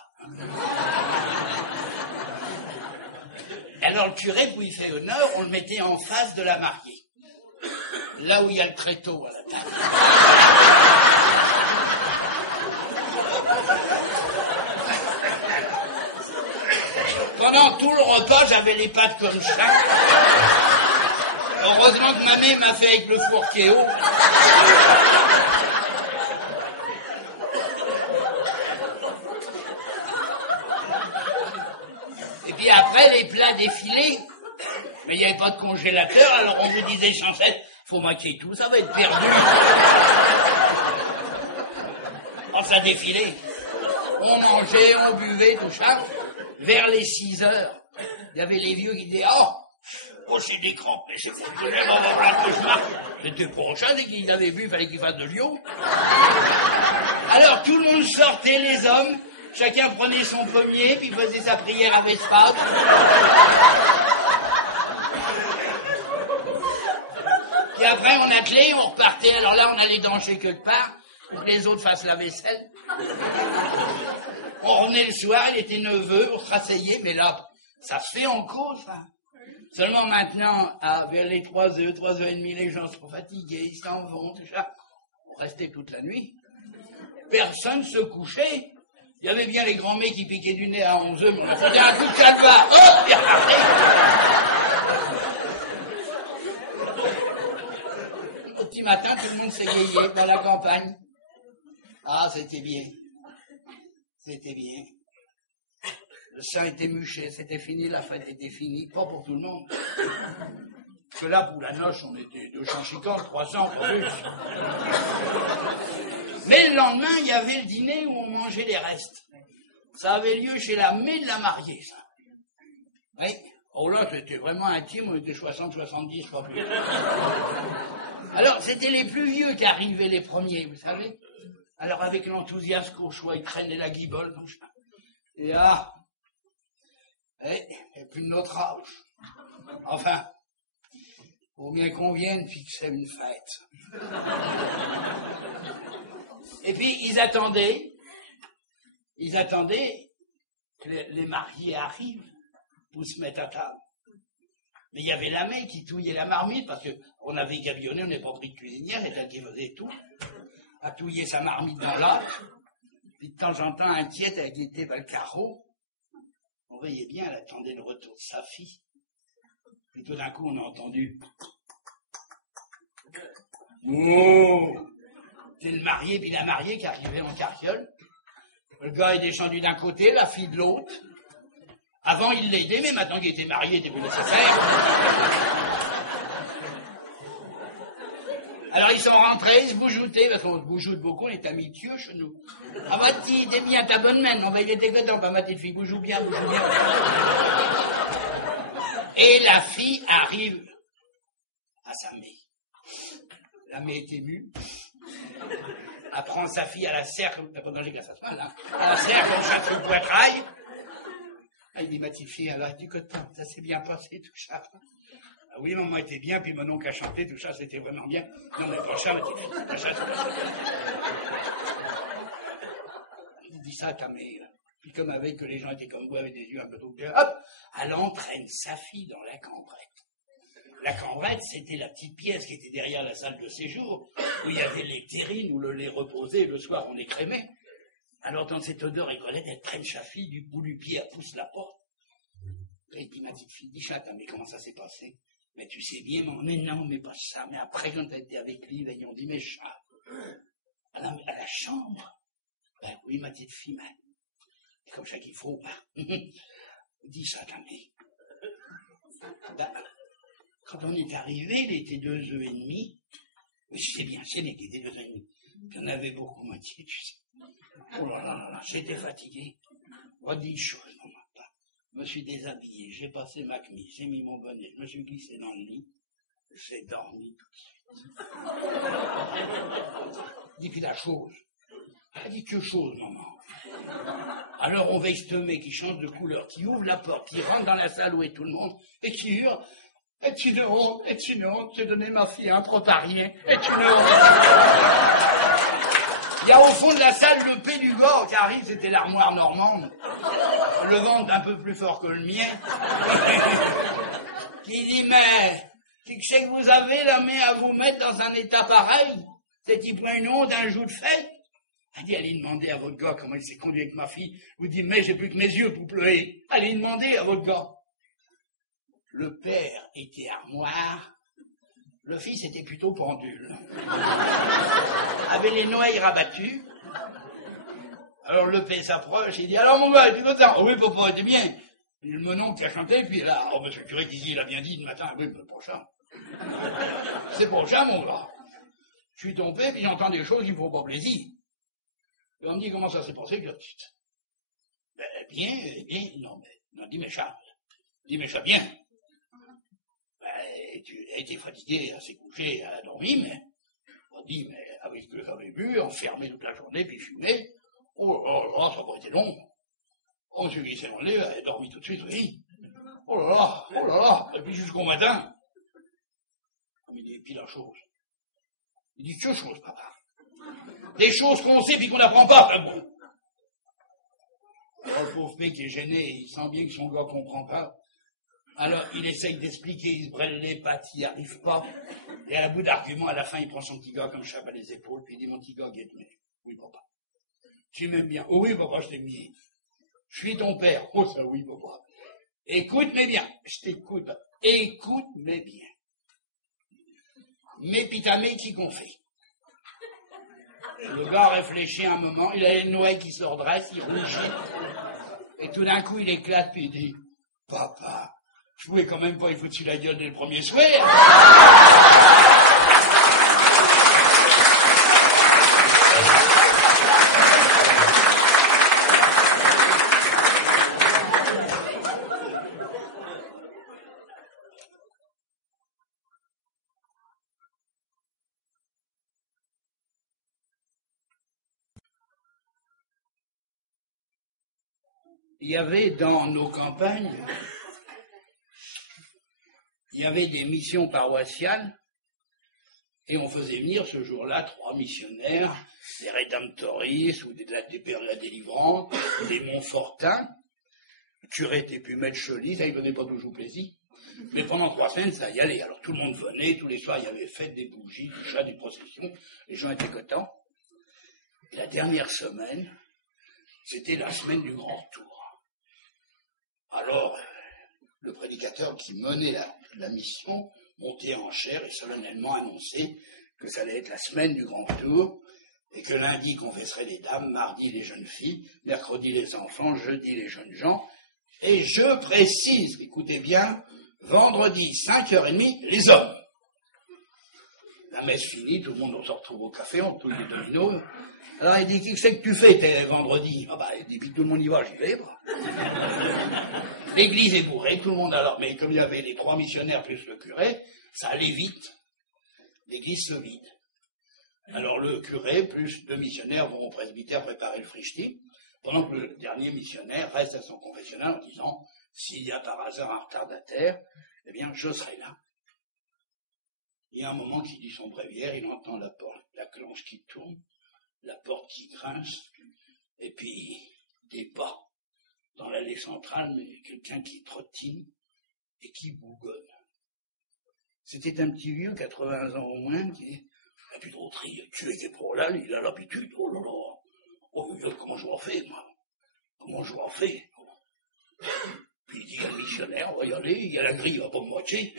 Alors, le curé, pour y faire honneur, on le mettait en face de la mariée. Là où il y a le tréteau à la table. Pendant tout le repas, j'avais les pattes comme ça. Heureusement que ma mère m'a fait avec le four qui est haut. Et puis après, les plats défilaient. Mais il n'y avait pas de congélateur, alors on vous disait sans cesse, faut maquiller tout, ça va être perdu. Oh, ça défilait. On mangeait, on buvait, tout ça. Vers les 6 heures, il y avait les vieux qui disaient « Oh, j'ai des crampes, mais c'est fou, que je marche. » C'était prochain, dès qu'ils avaient vu, il fallait qu'ils fassent de Lyon. Alors tout le monde sortait, les hommes, chacun prenait son premier, puis faisait sa prière à Vespade. Puis après, on attelait, on repartait, alors là, on allait danser quelque part, pour que les autres fassent la vaisselle. On revenait le soir, il était 9h, on se rasseyait, mais là, ça se fait en cause, ça. Seulement maintenant, vers les 3h, 3h30, les gens sont fatigués, ils s'en vont, tout ça. On restait toute la nuit. Personne se couchait. Il y avait bien les grands mecs qui piquaient du nez à 11 œufs, mais on a fait un coup de calva. Hop, il est reparti. Au petit matin, tout le monde s'égayait dans la campagne. Ah, c'était bien. C'était bien. Le sang était mûché, c'était fini, la fête était finie, pas pour tout le monde. Parce que là, pour la noce, on était 250, 300, pas plus. Mais le lendemain, il y avait le dîner où on mangeait les restes. Ça avait lieu chez la mère de la mariée, ça. Oui. Oh là, c'était vraiment intime, on était 60, 70, pas plus. Alors, c'était les plus vieux qui arrivaient les premiers, vous savez. Alors, avec l'enthousiasme cauchois, ils traînaient la guibole, comme ça. Et ah, et plus de notre âge. Enfin, faut bien qu'on vienne fixer une fête. Et puis, ils attendaient que les mariés arrivent pour se mettre à table. Mais il y avait la mère qui touillait la marmite, parce qu'on avait gabionné, on n'est pas pris de cuisinière, c'est elle qui faisait tout. À touiller sa marmite dans l'âge. Puis de temps en temps, inquiète, elle guettait vers le carreau. On voyait bien, elle attendait le retour de sa fille. Puis tout d'un coup, on a entendu... Oh, c'est le marié, puis la mariée qui arrivait en carriole. Le gars est descendu d'un côté, la fille de l'autre. Avant, il l'aidait, mais maintenant qu'il était marié, il était plus nécessaire. Alors, ils sont rentrés, ils se boujoutaient, parce qu'on se boujoute beaucoup, on est amitieux chez nous. Ah bah, t'es bien ta bonne main, on va y être content, pas ma petite fille, boujoue bien, boujoue bien. Et la fille arrive à sa mère. La mère est émue. Elle prend sa fille à la serre, t'as pas danger qu'elle fasse mal, hein. À la serre, comme ça, sur le poitrail. Ah, il dit, ma petite fille, alors, du côté, ça s'est bien passé, tout ça. Ah oui, maman était bien, puis mon oncle a chanté, tout ça, c'était vraiment bien. Non, mais pas ça, ma petite fille, pas ça, c'est pas ça. Il dit ça à ta mère. Puis comme avec que les gens étaient comme vous, avec des yeux un peu trop clairs, hop, elle entraîne sa fille dans la cambrette. La cambrette, c'était la petite pièce qui était derrière la salle de séjour, où il y avait les terrines, où le lait reposait, et le soir on écrémait. Alors dans cette odeur écolette, elle traîne sa fille du bout du pied, elle pousse la porte. Et puis ma petite fille dit, chata, mais comment ça s'est passé? Mais tu sais bien, maman, mais non, mais pas ça. Mais après, quand elle était avec lui, ils ont dit, mais chat, à la chambre. Ben oui, ma petite fille, mais c'est comme ça qu'il faut, ben. Dis ça, ta mère. Ben, quand on est arrivé, il était 2h30. Oui, c'est bien, c'est bien qu'il était 2h30. Il y en avait beaucoup moitié, tu sais. Oh là là là, j'étais fatigué. On dit une chose, maman. Je me suis déshabillé, j'ai passé ma chemise, j'ai mis mon bonnet, je me suis glissé dans le lit, j'ai dormi tout de suite. Dis, puis la chose. Elle dit, que chose, maman? Alors on veille ce mec qui change de couleur, qui ouvre la porte, qui rentre dans la salle où est tout le monde, et qui hurle, est une honte, j'ai donné ma fille à un protarien, est une honte. Il y a au fond de la salle le Pérugord qui arrive, c'était l'armoire normande. Le ventre un peu plus fort que le mien. Qui dit, mais, c'est que vous avez la main à vous mettre dans un état pareil. C'est-il pas une honte, un jour de fête? Elle dit, allez demander à votre gars comment il s'est conduit avec ma fille. Vous dites, mais j'ai plus que mes yeux pour pleurer. Allez demander à votre gars. Le père était armoire. Le fils était plutôt pendule. Avait les noyaux rabattus. Alors le père s'approche, il dit, alors mon gars, tu veux ça? Oh oui, papa, t'es bien. Et le monon qui a chanté, puis là, oh monsieur le curé qui dit, il a bien dit le matin, oui, mais pour ça. C'est pour ça, mon gars. Je suis tombé, puis j'entends des choses qui me font pas plaisir. Et on me dit, comment ça s'est passé, Gertrude? Ben, bien, non, dis mes chats, bien. Elle était fatiguée, elle s'est couchée, elle a dormi, mais on dit, mais avec ce que j'avais bu, enfermé toute la journée, puis fumé, oh là là, ça n'a pas été long. On s'est glissé dans le lit, elle a dormi tout de suite, oui. Oh là là, et puis jusqu'au matin. Il dit, et puis la chose. Il dit, que chose, papa? Des choses qu'on sait, puis qu'on n'apprend pas, ben bon. Alors le pauvre mec est gêné, il sent bien que son gars comprend pas. Alors, il essaye d'expliquer, il se brûle les pattes, il n'y arrive pas. Et à bout d'argument, à la fin, il prend son petit gars comme chape à les épaules, puis il dit, mon petit gars, guette-moi. Oui, papa. Tu m'aimes bien? Oh oui, papa, je t'aime bien. Je suis ton père. Oh, ça oui, papa. Écoute-moi bien. Je t'écoute. Écoute-moi bien. Mais pitamé qui qu'on fait? Le gars réfléchit un moment, il a les noix qui se redressent, il rougit. Et tout d'un coup, il éclate, puis il dit, papa, je pouvais quand même pas, il faut dessus la gueule dès le premier soir. Il y avait dans nos campagnes, il y avait des missions paroissiales, et on faisait venir ce jour-là 3 missionnaires, des Rédemptoristes, ou des Pères de la Délivrance, des Montfortins. Le curé était plus maître Choly, ça ne faisait pas toujours plaisir. Mais pendant 3 semaines, ça y allait. Alors tout le monde venait, tous les soirs, il y avait fête, des bougies, du chat, des processions, les gens étaient contents. Et la dernière semaine, c'était la semaine du Grand Retour. Alors, le prédicateur qui menait la mission montait en chair et solennellement annonçait que ça allait être la semaine du Grand Retour et que lundi confesserait les dames, mardi les jeunes filles, mercredi les enfants, jeudi les jeunes gens. Et je précise, écoutez bien, vendredi 5h30, les hommes. La messe finie, tout le monde se retrouve au café, on tourne les dominos. Alors il dit, qu'est-ce que tu fais vendredi? Ah bah, depuis que tout le monde y va, j'y vais. Bah. L'église est bourrée, tout le monde alors, mais comme il y avait les 3 missionnaires plus le curé, ça allait vite. L'église se vide. Alors le curé plus 2 missionnaires vont au presbytère préparer le frichti, pendant que le dernier missionnaire reste à son confessionnal en disant, s'il y a par hasard un retardataire, eh bien je serai là. Il y a un moment qu'il dit son bréviaire, il entend la cloche qui tourne, la porte qui grince, et puis des pas dans l'allée centrale, mais quelqu'un qui trottine et qui bougonne. C'était un petit vieux, 80 ans au moins, qui dit, la plus trop trier, tu es qui est pour là, il a l'habitude, oh là là, oh, comment je m'en fais, moi, comment je m'en fais. Puis il dit, le missionnaire, on va y aller, il y a la grille, il va pas me moitié.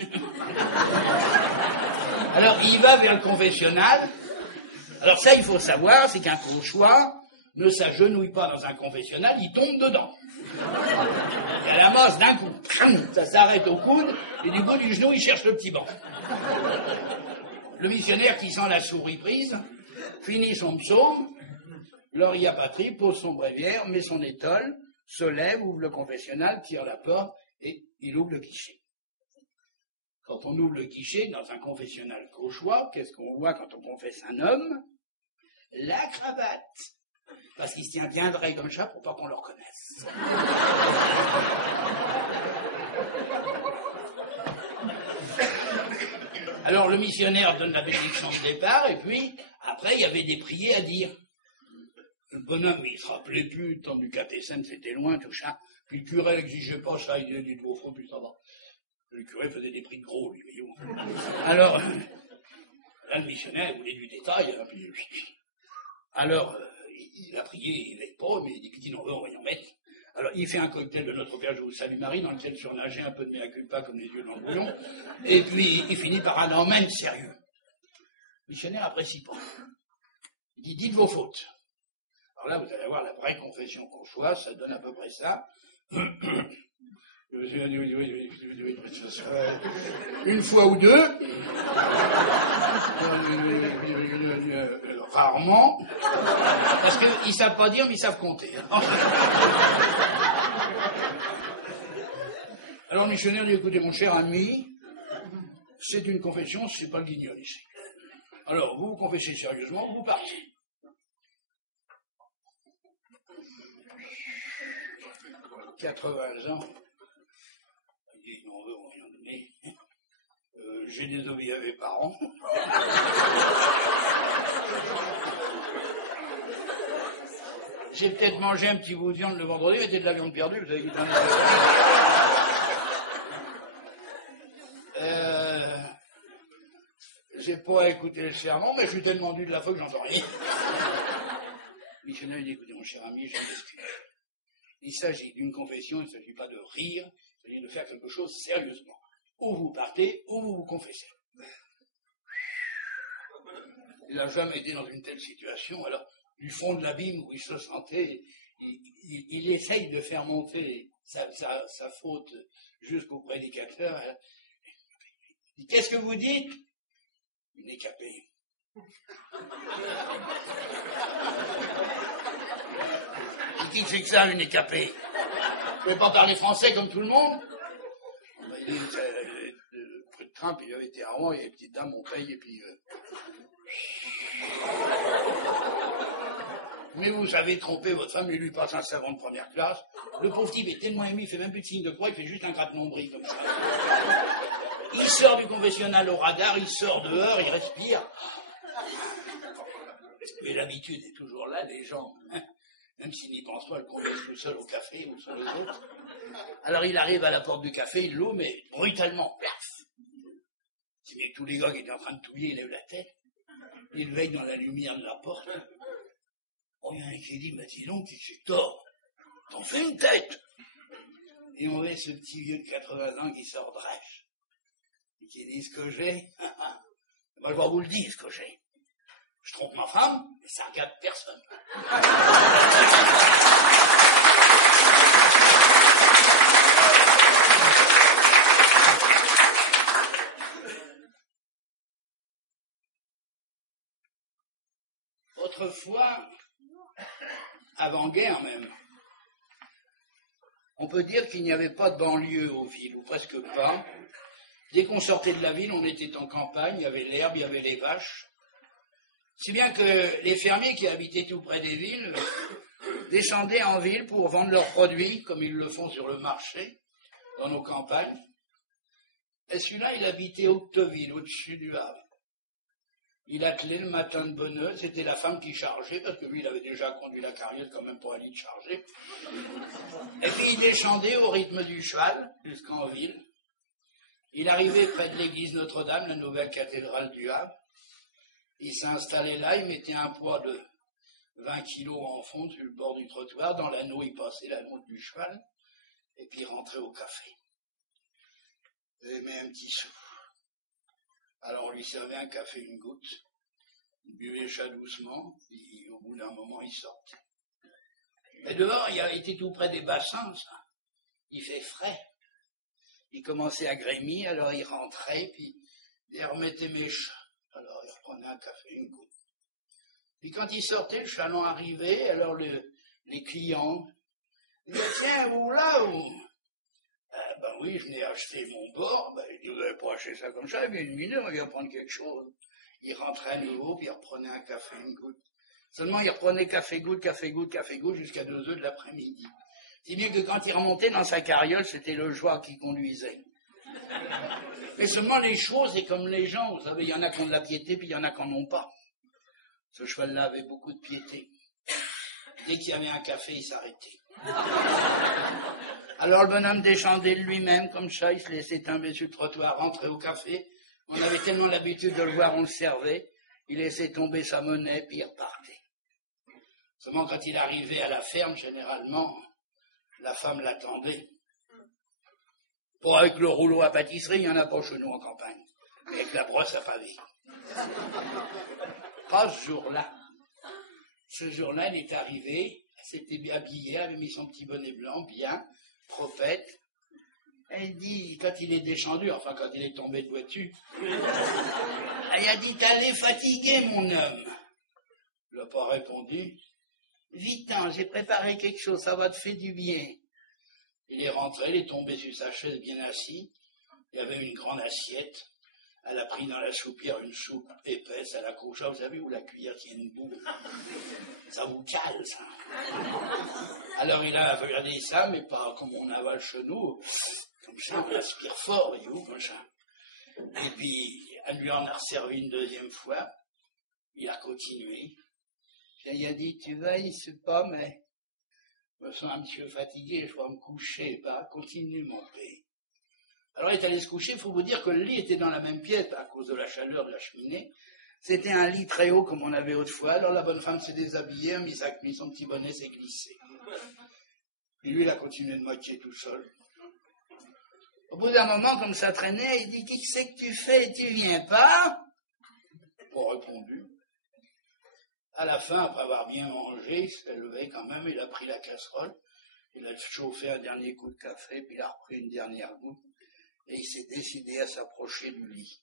Alors, il va vers le confessionnal. Alors ça, il faut savoir, c'est qu'un cauchois ne s'agenouille pas dans un confessionnal, il tombe dedans. Il y a la masse d'un coup, ça s'arrête au coude, et du bout du genou, il cherche le petit banc. Le missionnaire qui sent la souris prise, finit son psaume, Gloria Patri, pose son bréviaire, met son étole, se lève, ouvre le confessionnal, tire la porte, et il ouvre le guichet. Quand on ouvre le guichet dans un confessionnal cauchois, qu'est-ce qu'on voit quand on confesse un homme? La cravate. Parce qu'il se tient bien droit comme ça pour pas qu'on le reconnaisse. Alors le missionnaire donne la bénédiction de départ, et puis, après, il y avait des prières à dire. Le bonhomme, il se rappelait plus, le temps du catéchisme, c'était loin, tout ça. Puis le curé n'exigeait pas ça, il dit au fond, puis ça va. Le curé faisait des prix de gros, lui, voyons. Alors, là, le missionnaire, il voulait du détail, hein, puis, alors, il a prié, il n'avait pas, mais il dit qu'il en veut, on va y en mettre. Alors, il fait un cocktail de Notre Père, je vous salue Marie, dans lequel surnageait un peu de mea culpa comme les yeux dans le bouillon, et puis il finit par un emmène sérieux. Le missionnaire apprécie pas. Il dit, dites vos fautes. Alors là, vous allez voir la vraie confession cauchoise, ça donne à peu près ça. Une fois ou deux, rarement, parce qu'ils ne savent pas dire, mais ils savent compter. Alors le missionnaire dit, écoutez mon cher ami, c'est une confession, c'est pas le guignol ici. Alors vous vous confessez sérieusement, vous partez. « 80 ans. » Il dit, on veut rien donner. J'ai désobéi à mes parents. J'ai peut-être mangé un petit bout de viande le vendredi, mais c'était de la viande perdue, vous avez vu. J'ai pas écouté le sermon, mais je suis tellement dû de la fois que j'entends rien. Le missionnaire lui dit, écoutez, mon cher ami, je m'excuse. Il s'agit d'une confession, il ne s'agit pas de rire, il s'agit de faire quelque chose sérieusement. Ou vous partez, ou vous vous confessez. Il n'a jamais été dans une telle situation, alors du fond de l'abîme où il se sentait, il essaye de faire monter sa faute jusqu'au prédicateur. Il dit, qu'est-ce que vous dites? Une écapée. Et qui fait que ça, une écapée? Vous ne pouvez pas parler français comme tout le monde? Le prix de Trump, il avait été à Rouen, il y avait une petite dame, on paye, et puis... Mais vous avez trompé votre femme, il lui passe un savon de première classe. Le pauvre type est tellement ému, il fait même plus de signe de croix, il fait juste un gratte-nombril comme ça. Il sort du confessionnal au radar, il sort dehors, il respire. Mais l'habitude est toujours là, les gens, hein, même s'ils n'y pensent pas, le confessent tout seul au café ou sur les autres. Alors il arrive à la porte du café, il l'ouvre, mais brutalement, paf. C'est bien que tous les gars qui étaient en train de touiller, ils lèvent la tête. Ils veillent dans la lumière de la porte. Oh, il y en a un qui dit, bah dis donc, c'est tort, t'en fais une tête. Et on voit ce petit vieux de 80 ans qui sort drèche. Et qui dit ce que j'ai. Moi, je vais vous le dire, ce que j'ai. Je trompe ma femme, mais ça regarde personne. Autrefois, avant-guerre même, on peut dire qu'il n'y avait pas de banlieue aux villes, ou presque pas. Dès qu'on sortait de la ville, on était en campagne, il y avait l'herbe, il y avait les vaches. Si bien que les fermiers qui habitaient tout près des villes descendaient en ville pour vendre leurs produits, comme ils le font sur le marché, dans nos campagnes. Et celui-là, il habitait Octeville, au-dessus du Havre. Il attelait le matin de bonne heure, c'était la femme qui chargeait, parce que lui, il avait déjà conduit la carriole quand même pour aller le charger. Et puis il descendait au rythme du cheval, jusqu'en ville. Il arrivait près de l'église Notre-Dame, la nouvelle cathédrale du Havre. Il s'installait là, il mettait un poids de 20 kilos en fond sur le bord du trottoir. Dans l'anneau, il passait l'anneau du cheval, et puis il rentrait au café. Il met un petit sou. Alors on lui servait un café, une goutte. Il buvait ça doucement, puis au bout d'un moment, il sortait. Et dehors, il était tout près des bassins, ça. Il fait frais. Il commençait à grémir, alors il rentrait, puis il remettait mes chats. Alors il reprenait un café, une goutte. Puis quand il sortait, le chaland arrivait, alors les clients, ils disaient, tiens, vous là, ou... Ben oui, je venais acheter mon bord. Ben, il dit, vous n'avez pas acheté ça comme ça, il vient une minute, on vient prendre quelque chose. Il rentrait à nouveau, puis il reprenait un café, une goutte. Seulement, il reprenait café-goutte, café-goutte, café-goutte, jusqu'à 2 heures de l'après-midi. Si bien que quand il remontait dans sa carriole, c'était le joie qui conduisait. Mais seulement les choses, c'est comme les gens, vous savez, il y en a qui ont de la piété, puis il y en a qui n'en ont pas. Ce cheval-là avait beaucoup de piété. Dès qu'il y avait un café, il s'arrêtait. Alors le bonhomme descendait de lui-même, comme ça, il se laissait tomber sur le trottoir, rentrait au café. On avait tellement l'habitude de le voir, on le servait. Il laissait tomber sa monnaie, puis il repartait. Seulement quand il arrivait à la ferme, généralement, la femme l'attendait. Pour avec le rouleau à pâtisserie, il n'y en a pas chez nous en campagne. Mais avec la brosse à pavé. Pas ce jour-là. Ce jour-là, elle est arrivée, elle s'était bien habillée, elle avait mis son petit bonnet blanc, bien, propette. Elle dit, quand il est descendu, enfin quand il est tombé de voiture, elle a dit, t'allais fatigué, mon homme. Il n'a pas répondu. Vite, j'ai préparé quelque chose, ça va te faire du bien. Il est rentré, il est tombé sur sa chaise bien assis. Il y avait une grande assiette. Elle a pris dans la soupière une soupe épaisse, elle a couché, vous savez, où la cuillère tient une boule. Ça vous cale, ça. Alors il a regardé ça, mais pas comme on avale chez nous. Comme ça, on aspire fort, voyez-vous, comme ça. Et puis, elle lui en a resservi une deuxième fois. Il a continué. Il a dit, tu veilles, c'est pas, mais je me sens un petit peu fatigué, je dois me coucher, pas continue, mon père. Alors il est allé se coucher, il faut vous dire que le lit était dans la même pièce à cause de la chaleur de la cheminée. C'était un lit très haut comme on avait autrefois. Alors la bonne femme s'est déshabillée, a mis son petit bonnet, s'est glissé. Et lui, il a continué de moquer tout seul. Au bout d'un moment, comme ça traînait, il dit « Qui c'est que tu fais? Tu viens pas ?» Pas répondu. À la fin, après avoir bien mangé, il s'est levé quand même, il a pris la casserole, il a chauffé un dernier coup de café, puis il a repris une dernière goutte, et il s'est décidé à s'approcher du lit.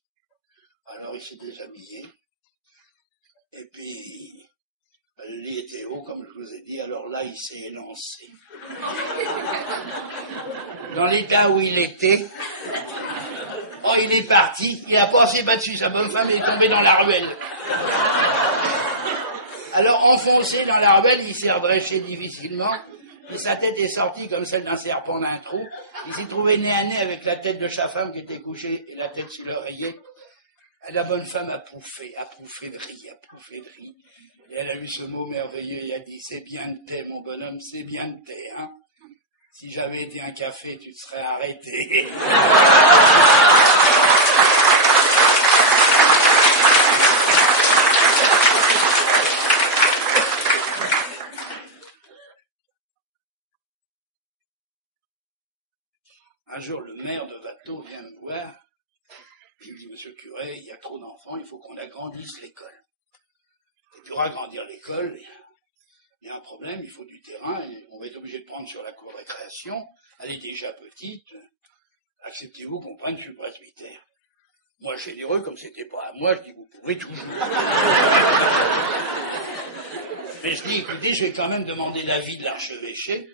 Alors il s'est déshabillé, et puis le lit était haut, comme je vous ai dit, alors là il s'est élancé. Dans l'état où il était, oh il est parti, il a pas assez battu sa bonne femme, il est tombé dans la ruelle. Alors, enfoncé dans la ruelle, il s'est redressé difficilement, et sa tête est sortie comme celle d'un serpent d'un trou. Il s'est trouvé nez à nez avec la tête de sa femme qui était couchée, et la tête sur l'oreiller. La bonne femme a pouffé de riz. Et elle a eu ce mot merveilleux, et a dit, c'est bien de thé, mon bonhomme, c'est bien de thé, hein. Si j'avais été un café, tu te serais arrêté. Un jour, le maire de Watteau vient me voir, il me dit, monsieur le curé, il y a trop d'enfants, il faut qu'on agrandisse l'école. Et pour agrandir l'école, il y a un problème, il faut du terrain, et on va être obligé de prendre sur la cour de récréation, elle est déjà petite, acceptez-vous qu'on prenne sur le presbytère? Moi, généreux, comme c'était pas à moi, je dis, vous pourrez toujours. Mais je dis, écoutez, je vais quand même demander l'avis de l'archevêché,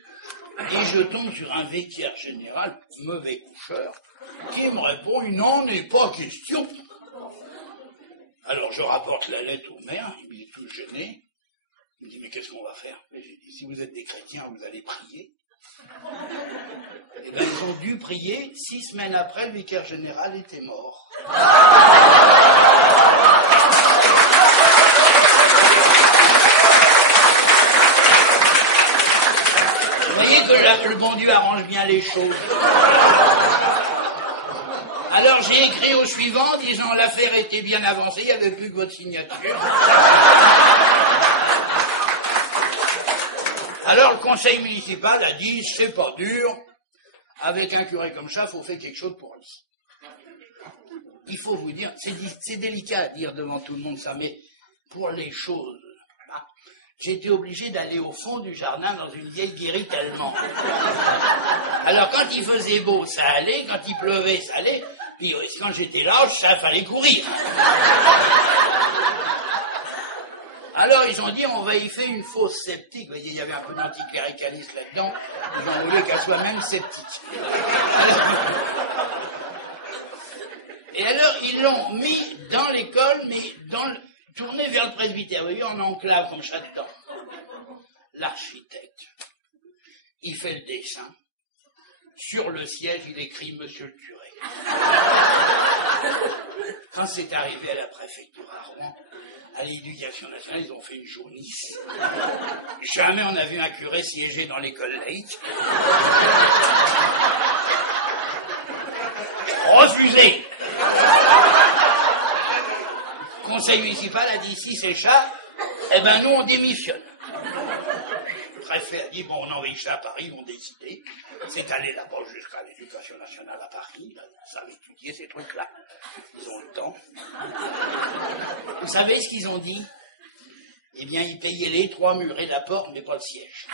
et je tombe sur un vicaire général, mauvais coucheur, qui me répond, il n'en est pas question. Alors je rapporte la lettre au maire, il est tout gêné, il me dit, mais qu'est-ce qu'on va faire? Et j'ai dit, si vous êtes des chrétiens, vous allez prier. Et bien ils ont dû prier, 6 semaines après, le vicaire général était mort. Vous voyez que le bon Dieu arrange bien les choses. Alors j'ai écrit au suivant, disant l'affaire était bien avancée, il n'y avait plus que votre signature. Alors le conseil municipal a dit, c'est pas dur, avec un curé comme ça, il faut faire quelque chose pour lui. Il faut vous dire, c'est délicat à dire devant tout le monde ça, mais pour les choses, j'ai été obligé d'aller au fond du jardin dans une vieille guérite allemande. Alors quand il faisait beau, ça allait, quand il pleuvait, ça allait, puis quand j'étais là, ça fallait courir. Alors ils ont dit, on va y faire une fosse septique. Vous voyez, il y avait un peu d'anticléricalisme là-dedans, ils ont voulu qu'elle soit même septique. Et alors ils l'ont mis dans l'école, mais tourné vers le presbytère, vous voyez, en enclave comme ça dedans. L'architecte, il fait le dessin. Sur le siège, il écrit « Monsieur le curé ». Quand c'est arrivé à la préfecture à Rouen, à l'éducation nationale, ils ont fait une jaunisse. Jamais on a vu un curé siéger dans l'école laïque. Refusé. Le conseil municipal a dit, si c'est ça, eh ben nous on démissionne. Le préfet a dit, bon, on envoie ça à Paris, ils vont décider. C'est allé là-bas jusqu'à l'éducation nationale à Paris, là, ils savent étudier ces trucs-là. Ils ont le temps. Vous savez ce qu'ils ont dit? Eh bien, ils payaient les 3 murs et la porte, mais pas le siège.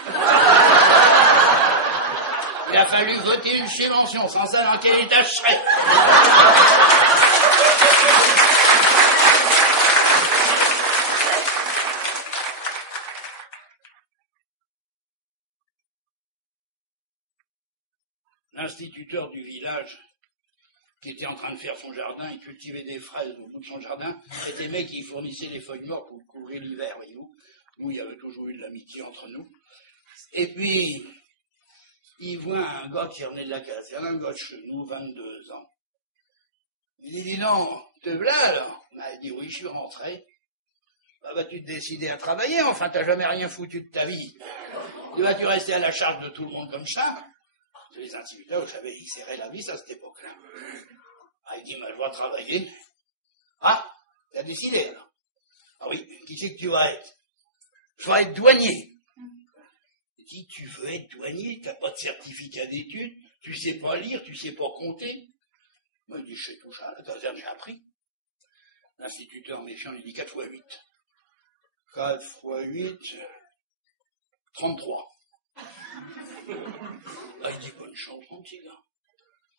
Il a fallu voter une subvention, sans ça, dans quel état je serais? L'instituteur du village, qui était en train de faire son jardin, il cultivait des fraises au bout de son jardin, et des mecs qui fournissaient les feuilles mortes pour couvrir l'hiver, voyez-vous. Nous, il y avait toujours eu de l'amitié entre nous. Et puis, il voit un gars qui revenait de la caserne, un gars de chez nous, 22 ans. Il dit, dis donc, te voilà alors? Il dit, oui, je suis rentré. Bah, tu te décider à travailler, enfin, t'as jamais rien foutu de ta vie. Vas-tu rester à la charge de tout le monde comme ça? Les instituteurs, vous savez, ils serraient la vis à cette époque-là. Il dit, je dois travailler. Ah, t'as décidé alors? Ah oui, qui c'est que tu vas être? Je vais être douanier. Il dit, tu veux être douanier, t'as pas de certificat d'études, tu sais pas lire, tu sais pas compter. Moi, il dit, je sais tout ça, à la caserne, j'ai appris. L'instituteur méfiant, il dit 4 x 8. 4 x 8, 33. Ah, il dit, bonne chance, mon petit gars.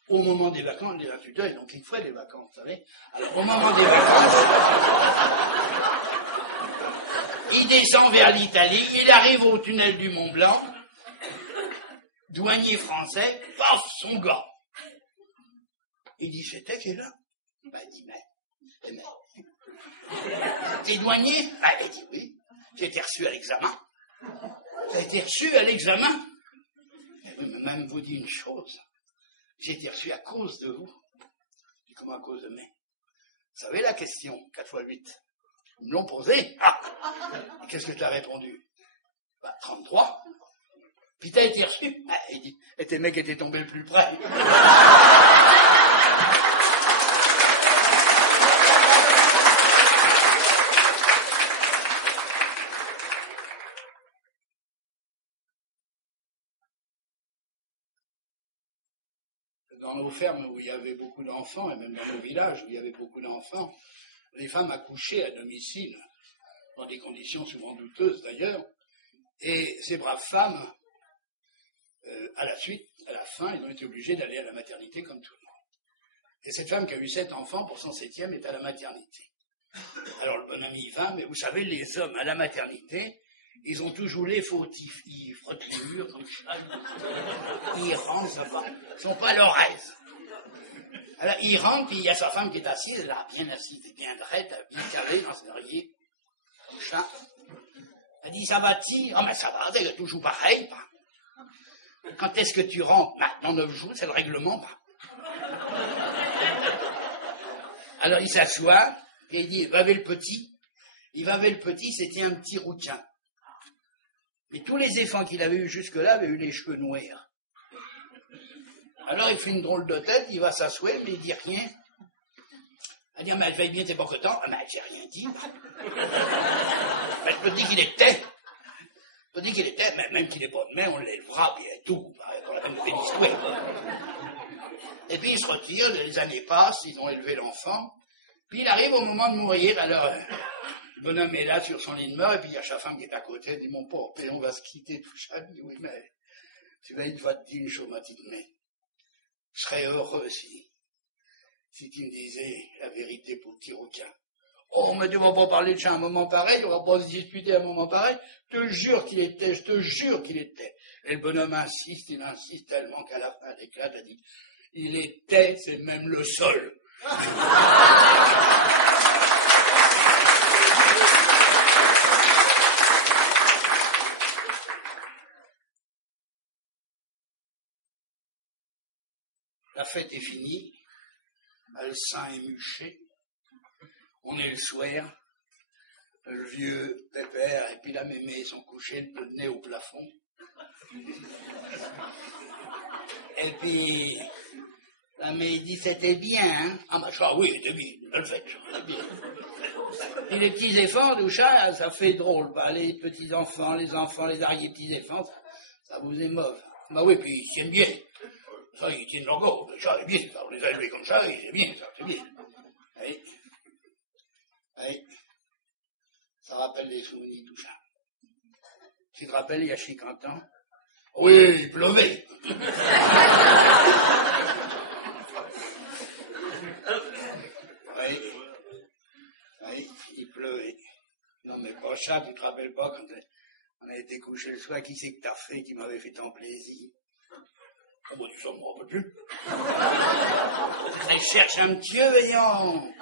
Au moment des vacances, les instituteurs, ils ont qu'il ferait des vacances, vous savez. Alors, au moment des vacances, il descend vers l'Italie, il arrive au tunnel du Mont Blanc, douanier français, paf, son gars. Il dit, c'était qui est là? Ben, il dit, mais. T'es douanier? Ben, il dit, oui. J'ai été reçu à l'examen. T'as été reçu à l'examen? Mais même vous dit une chose. J'ai été reçu à cause de vous. Je dis, comment à cause de moi? Vous savez la question, 4 x 8? Ils me l'ont posée. Ah! Qu'est-ce que tu as répondu? Bah, 33. Puis t'as été reçu? Ah, il dit, et tes mecs étaient tombés le plus près. Dans nos fermes où il y avait beaucoup d'enfants, et même dans nos villages où il y avait beaucoup d'enfants, les femmes accouchaient à domicile, dans des conditions souvent douteuses d'ailleurs, et ces braves femmes, à la fin, ils ont été obligés d'aller à la maternité comme tout le monde. Et cette femme qui a eu 7 enfants, pour son 7e, est à la maternité. Alors le bonhomme y va, mais vous savez, les hommes à la maternité, ils ont toujours les fautifs, ils frottent les murs comme ça, ils rentrent, ça va, ils sont pas à leur aise. Alors il rentre, puis il y a sa femme qui est assise, là, bien assise, bien droite, bien calée dans ses oreillers, comme ça. Elle dit, ça va-t-il? Ah, mais ça va, c'est toujours pareil, pas. Quand est-ce que tu rentres? Dans 9 jours, c'est le règlement, pas. Alors il s'assoit, et il dit, va avec le petit. Il va avec le petit, c'était un petit rouquin. Mais tous les enfants qu'il avait eu jusque-là avaient eu les cheveux noirs. Alors il fait une drôle de tête, il va s'asseoir, mais il dit rien. Elle dit, mais elle veille bien, t'es pas content? Ah, mais j'ai rien dit. Mais je peux te dire qu'il était. Je peux te dire qu'il était, mais même qu'il n'est pas de main, on l'élevera, puis tout, pour la peine de l'histoire. Et puis il se retire, les années passent, ils ont élevé l'enfant, puis il arrive au moment de mourir, alors le bonhomme est là sur son lit de mort, et puis il y a sa femme qui est à côté, elle dit, mon pauvre père, on va se quitter tout ça. Il dit, oui, mais tu vas te dire une chose, ma petite mère. Je serais heureux si tu me disais la vérité pour le petit requin. Oh, mais tu vas pas parler de ça à un moment pareil, on va pas se disputer à un moment pareil. Je te jure qu'il était, je te jure qu'il était. Et le bonhomme insiste, il insiste tellement qu'à la fin, elle éclate, elle dit, il était, c'est même le seul. La fête est finie, le sein est mûché, on est le soir, le vieux pépère et puis la mémé sont couchés, le nez au plafond. Et puis, la mémé dit, c'était bien, hein? Ah, bah, ça, oui, c'était bien, le fait, c'était bien. Et les petits enfants, tout ça, ça fait drôle, pas les petits enfants, les arrière-petits enfants, ça vous émeuve. Bah oui, puis ils tiennent bien. Ça, ils tiennent leur go, ça, c'est bien, ça, on les a élevés comme ça, c'est bien, ça, c'est bien. Oui. Oui. Ça rappelle des souvenirs, tout ça. Tu te rappelles, il y a 50 ans? Oui, il pleuvait. Oui. Oui, il pleuvait. Non, mais pas ça, tu te rappelles pas quand on a été couché le soir, qui c'est que t'as fait qui m'avait fait tant plaisir? Oh, bon, ça, je m'en rappelle plus. Elle cherche un petit peu, voyons.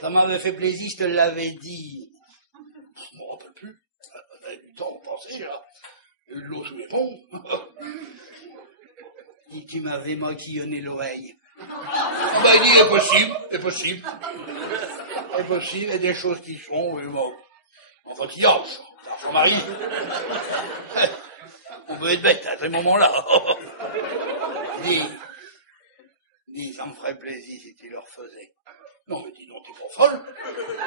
Ça m'avait fait plaisir, je te l'avais dit. Je m'en rappelle plus. T'avais du temps pour penser, là. De l'eau sous les ponts. Et tu m'avais maquillonné l'oreille. Bah, il dit, c'est possible, c'est possible. C'est possible, il y a des choses qui sont, enfantillages. Ça m'arrive. On peut être bête à ce moment-là. Dis, ça me ferait plaisir si tu le refaisais. Non, mais dis donc, t'es pas folle.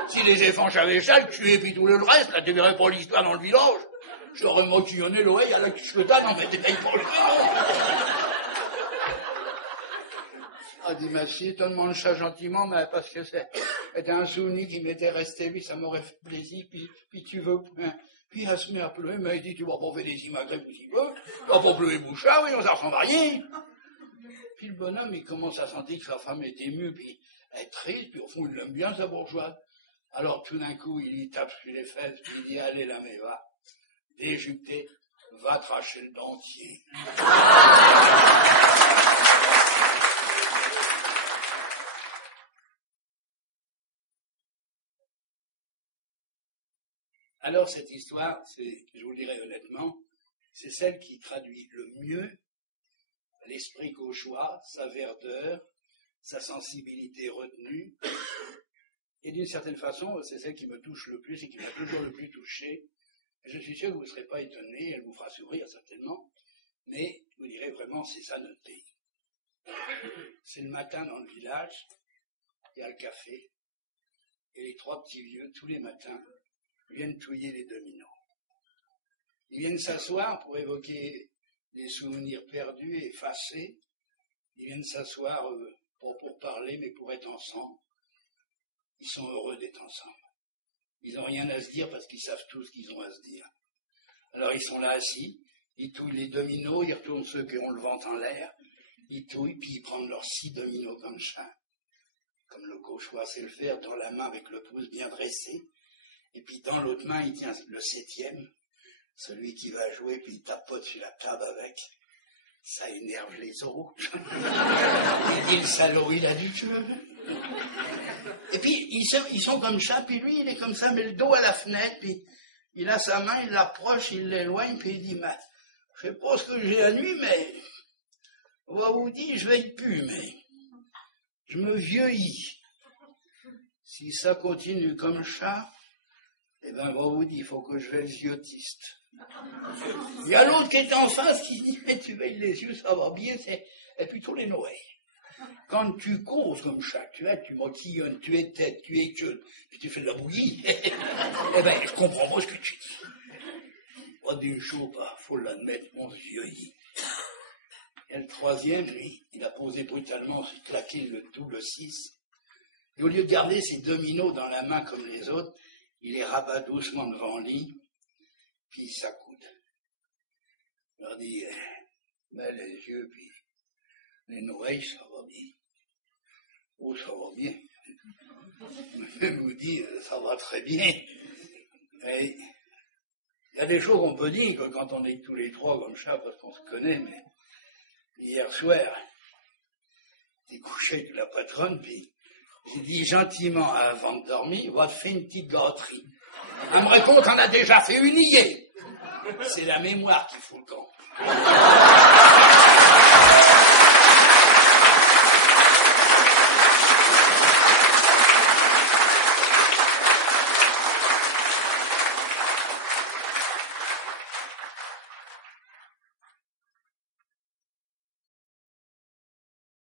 Si les éléphants avaient ça, le tuer, puis tout le reste, là, tu verrais pas l'histoire dans le village. J'aurais moquillonné l'oreille à la quiche-le-tas, non, mais t'es pas pour le Ah, dit ma fille, te demande ça gentiment, mais parce que c'était un souvenir qui m'était resté, puis ça m'aurait fait plaisir, puis tu veux, hein. Puis elle se met à pleurer, mais elle dit, tu vas pas faire des immigrés où tu veux, tu vas pas pleurer bouchard, oui, on s'en ressemble à rien. Puis le bonhomme, il commence à sentir que sa femme est émue, puis elle est triste, puis au fond, il l'aime bien, sa bourgeoise. Alors tout d'un coup, il lui tape sur les fesses, puis il dit, allez là, mais va, déjuté, va tracher le dentier. Alors cette histoire, je vous le dirai honnêtement, c'est celle qui traduit le mieux l'esprit cauchois, sa verdeur, sa sensibilité retenue, et d'une certaine façon, c'est celle qui me touche le plus et qui m'a toujours le plus touché. Je suis sûr que vous ne serez pas étonnés, elle vous fera sourire certainement, mais vous direz vraiment, c'est ça notre pays. C'est le matin dans le village, il y a le café, et les trois petits vieux, tous les matins, viennent touiller les dominos. Ils viennent s'asseoir pour évoquer des souvenirs perdus et effacés. Ils viennent s'asseoir pour parler, mais pour être ensemble. Ils sont heureux d'être ensemble. Ils n'ont rien à se dire parce qu'ils savent tous ce qu'ils ont à se dire. Alors ils sont là assis, ils touillent les dominos, ils retournent ceux qui ont le ventre en l'air, ils touillent, puis ils prennent leurs 6 dominos comme ça, comme le cauchois sait le faire, dans la main avec le pouce bien dressé. Et puis dans l'autre main, il tient le 7e, celui qui va jouer, puis il tapote sur la table avec. Ça énerve les autres. Il dit, le salaud, il a du feu. Et puis, ils sont comme ça, puis lui, il est comme ça, mais le dos à la fenêtre, puis il a sa main, il l'approche, il l'éloigne, puis il dit, mais, je sais pas ce que j'ai la nuit, mais, on va vous dire, je veille plus, mais, je me vieillis. Si ça continue comme ça, eh ben, on vous dit, il faut que je vais le ziotiste. Il y a l'autre qui est en face qui dit, mais tu veilles les yeux, ça va bien, et plutôt les Noël. Quand tu causes comme ça, tu moquillonnes, tu es tête, tu es queue, puis tu fais de la bouillie, eh ben, je comprends pas ce que tu dis. Pas d'une chose, faut l'admettre, on se vieillit. Et le 3e, lui, il a posé brutalement, claqué le 6. Et au lieu de garder ses dominos dans la main comme les autres, il les rabat doucement devant le lit, puis il s'accoude. Il leur dit, mais les yeux, puis les oreilles, ça va bien. Oh, ça va bien. Je vous dis, ça va très bien. Mais il y a des choses qu'on peut dire que quand on est tous les trois comme ça, parce qu'on se connaît, mais hier soir, j'ai couché avec la patronne, puis j'ai dit gentiment avant de dormir, va te faire une petite gâterie. Elle me répond qu'on a déjà fait une hier. C'est la mémoire qui fout le camp.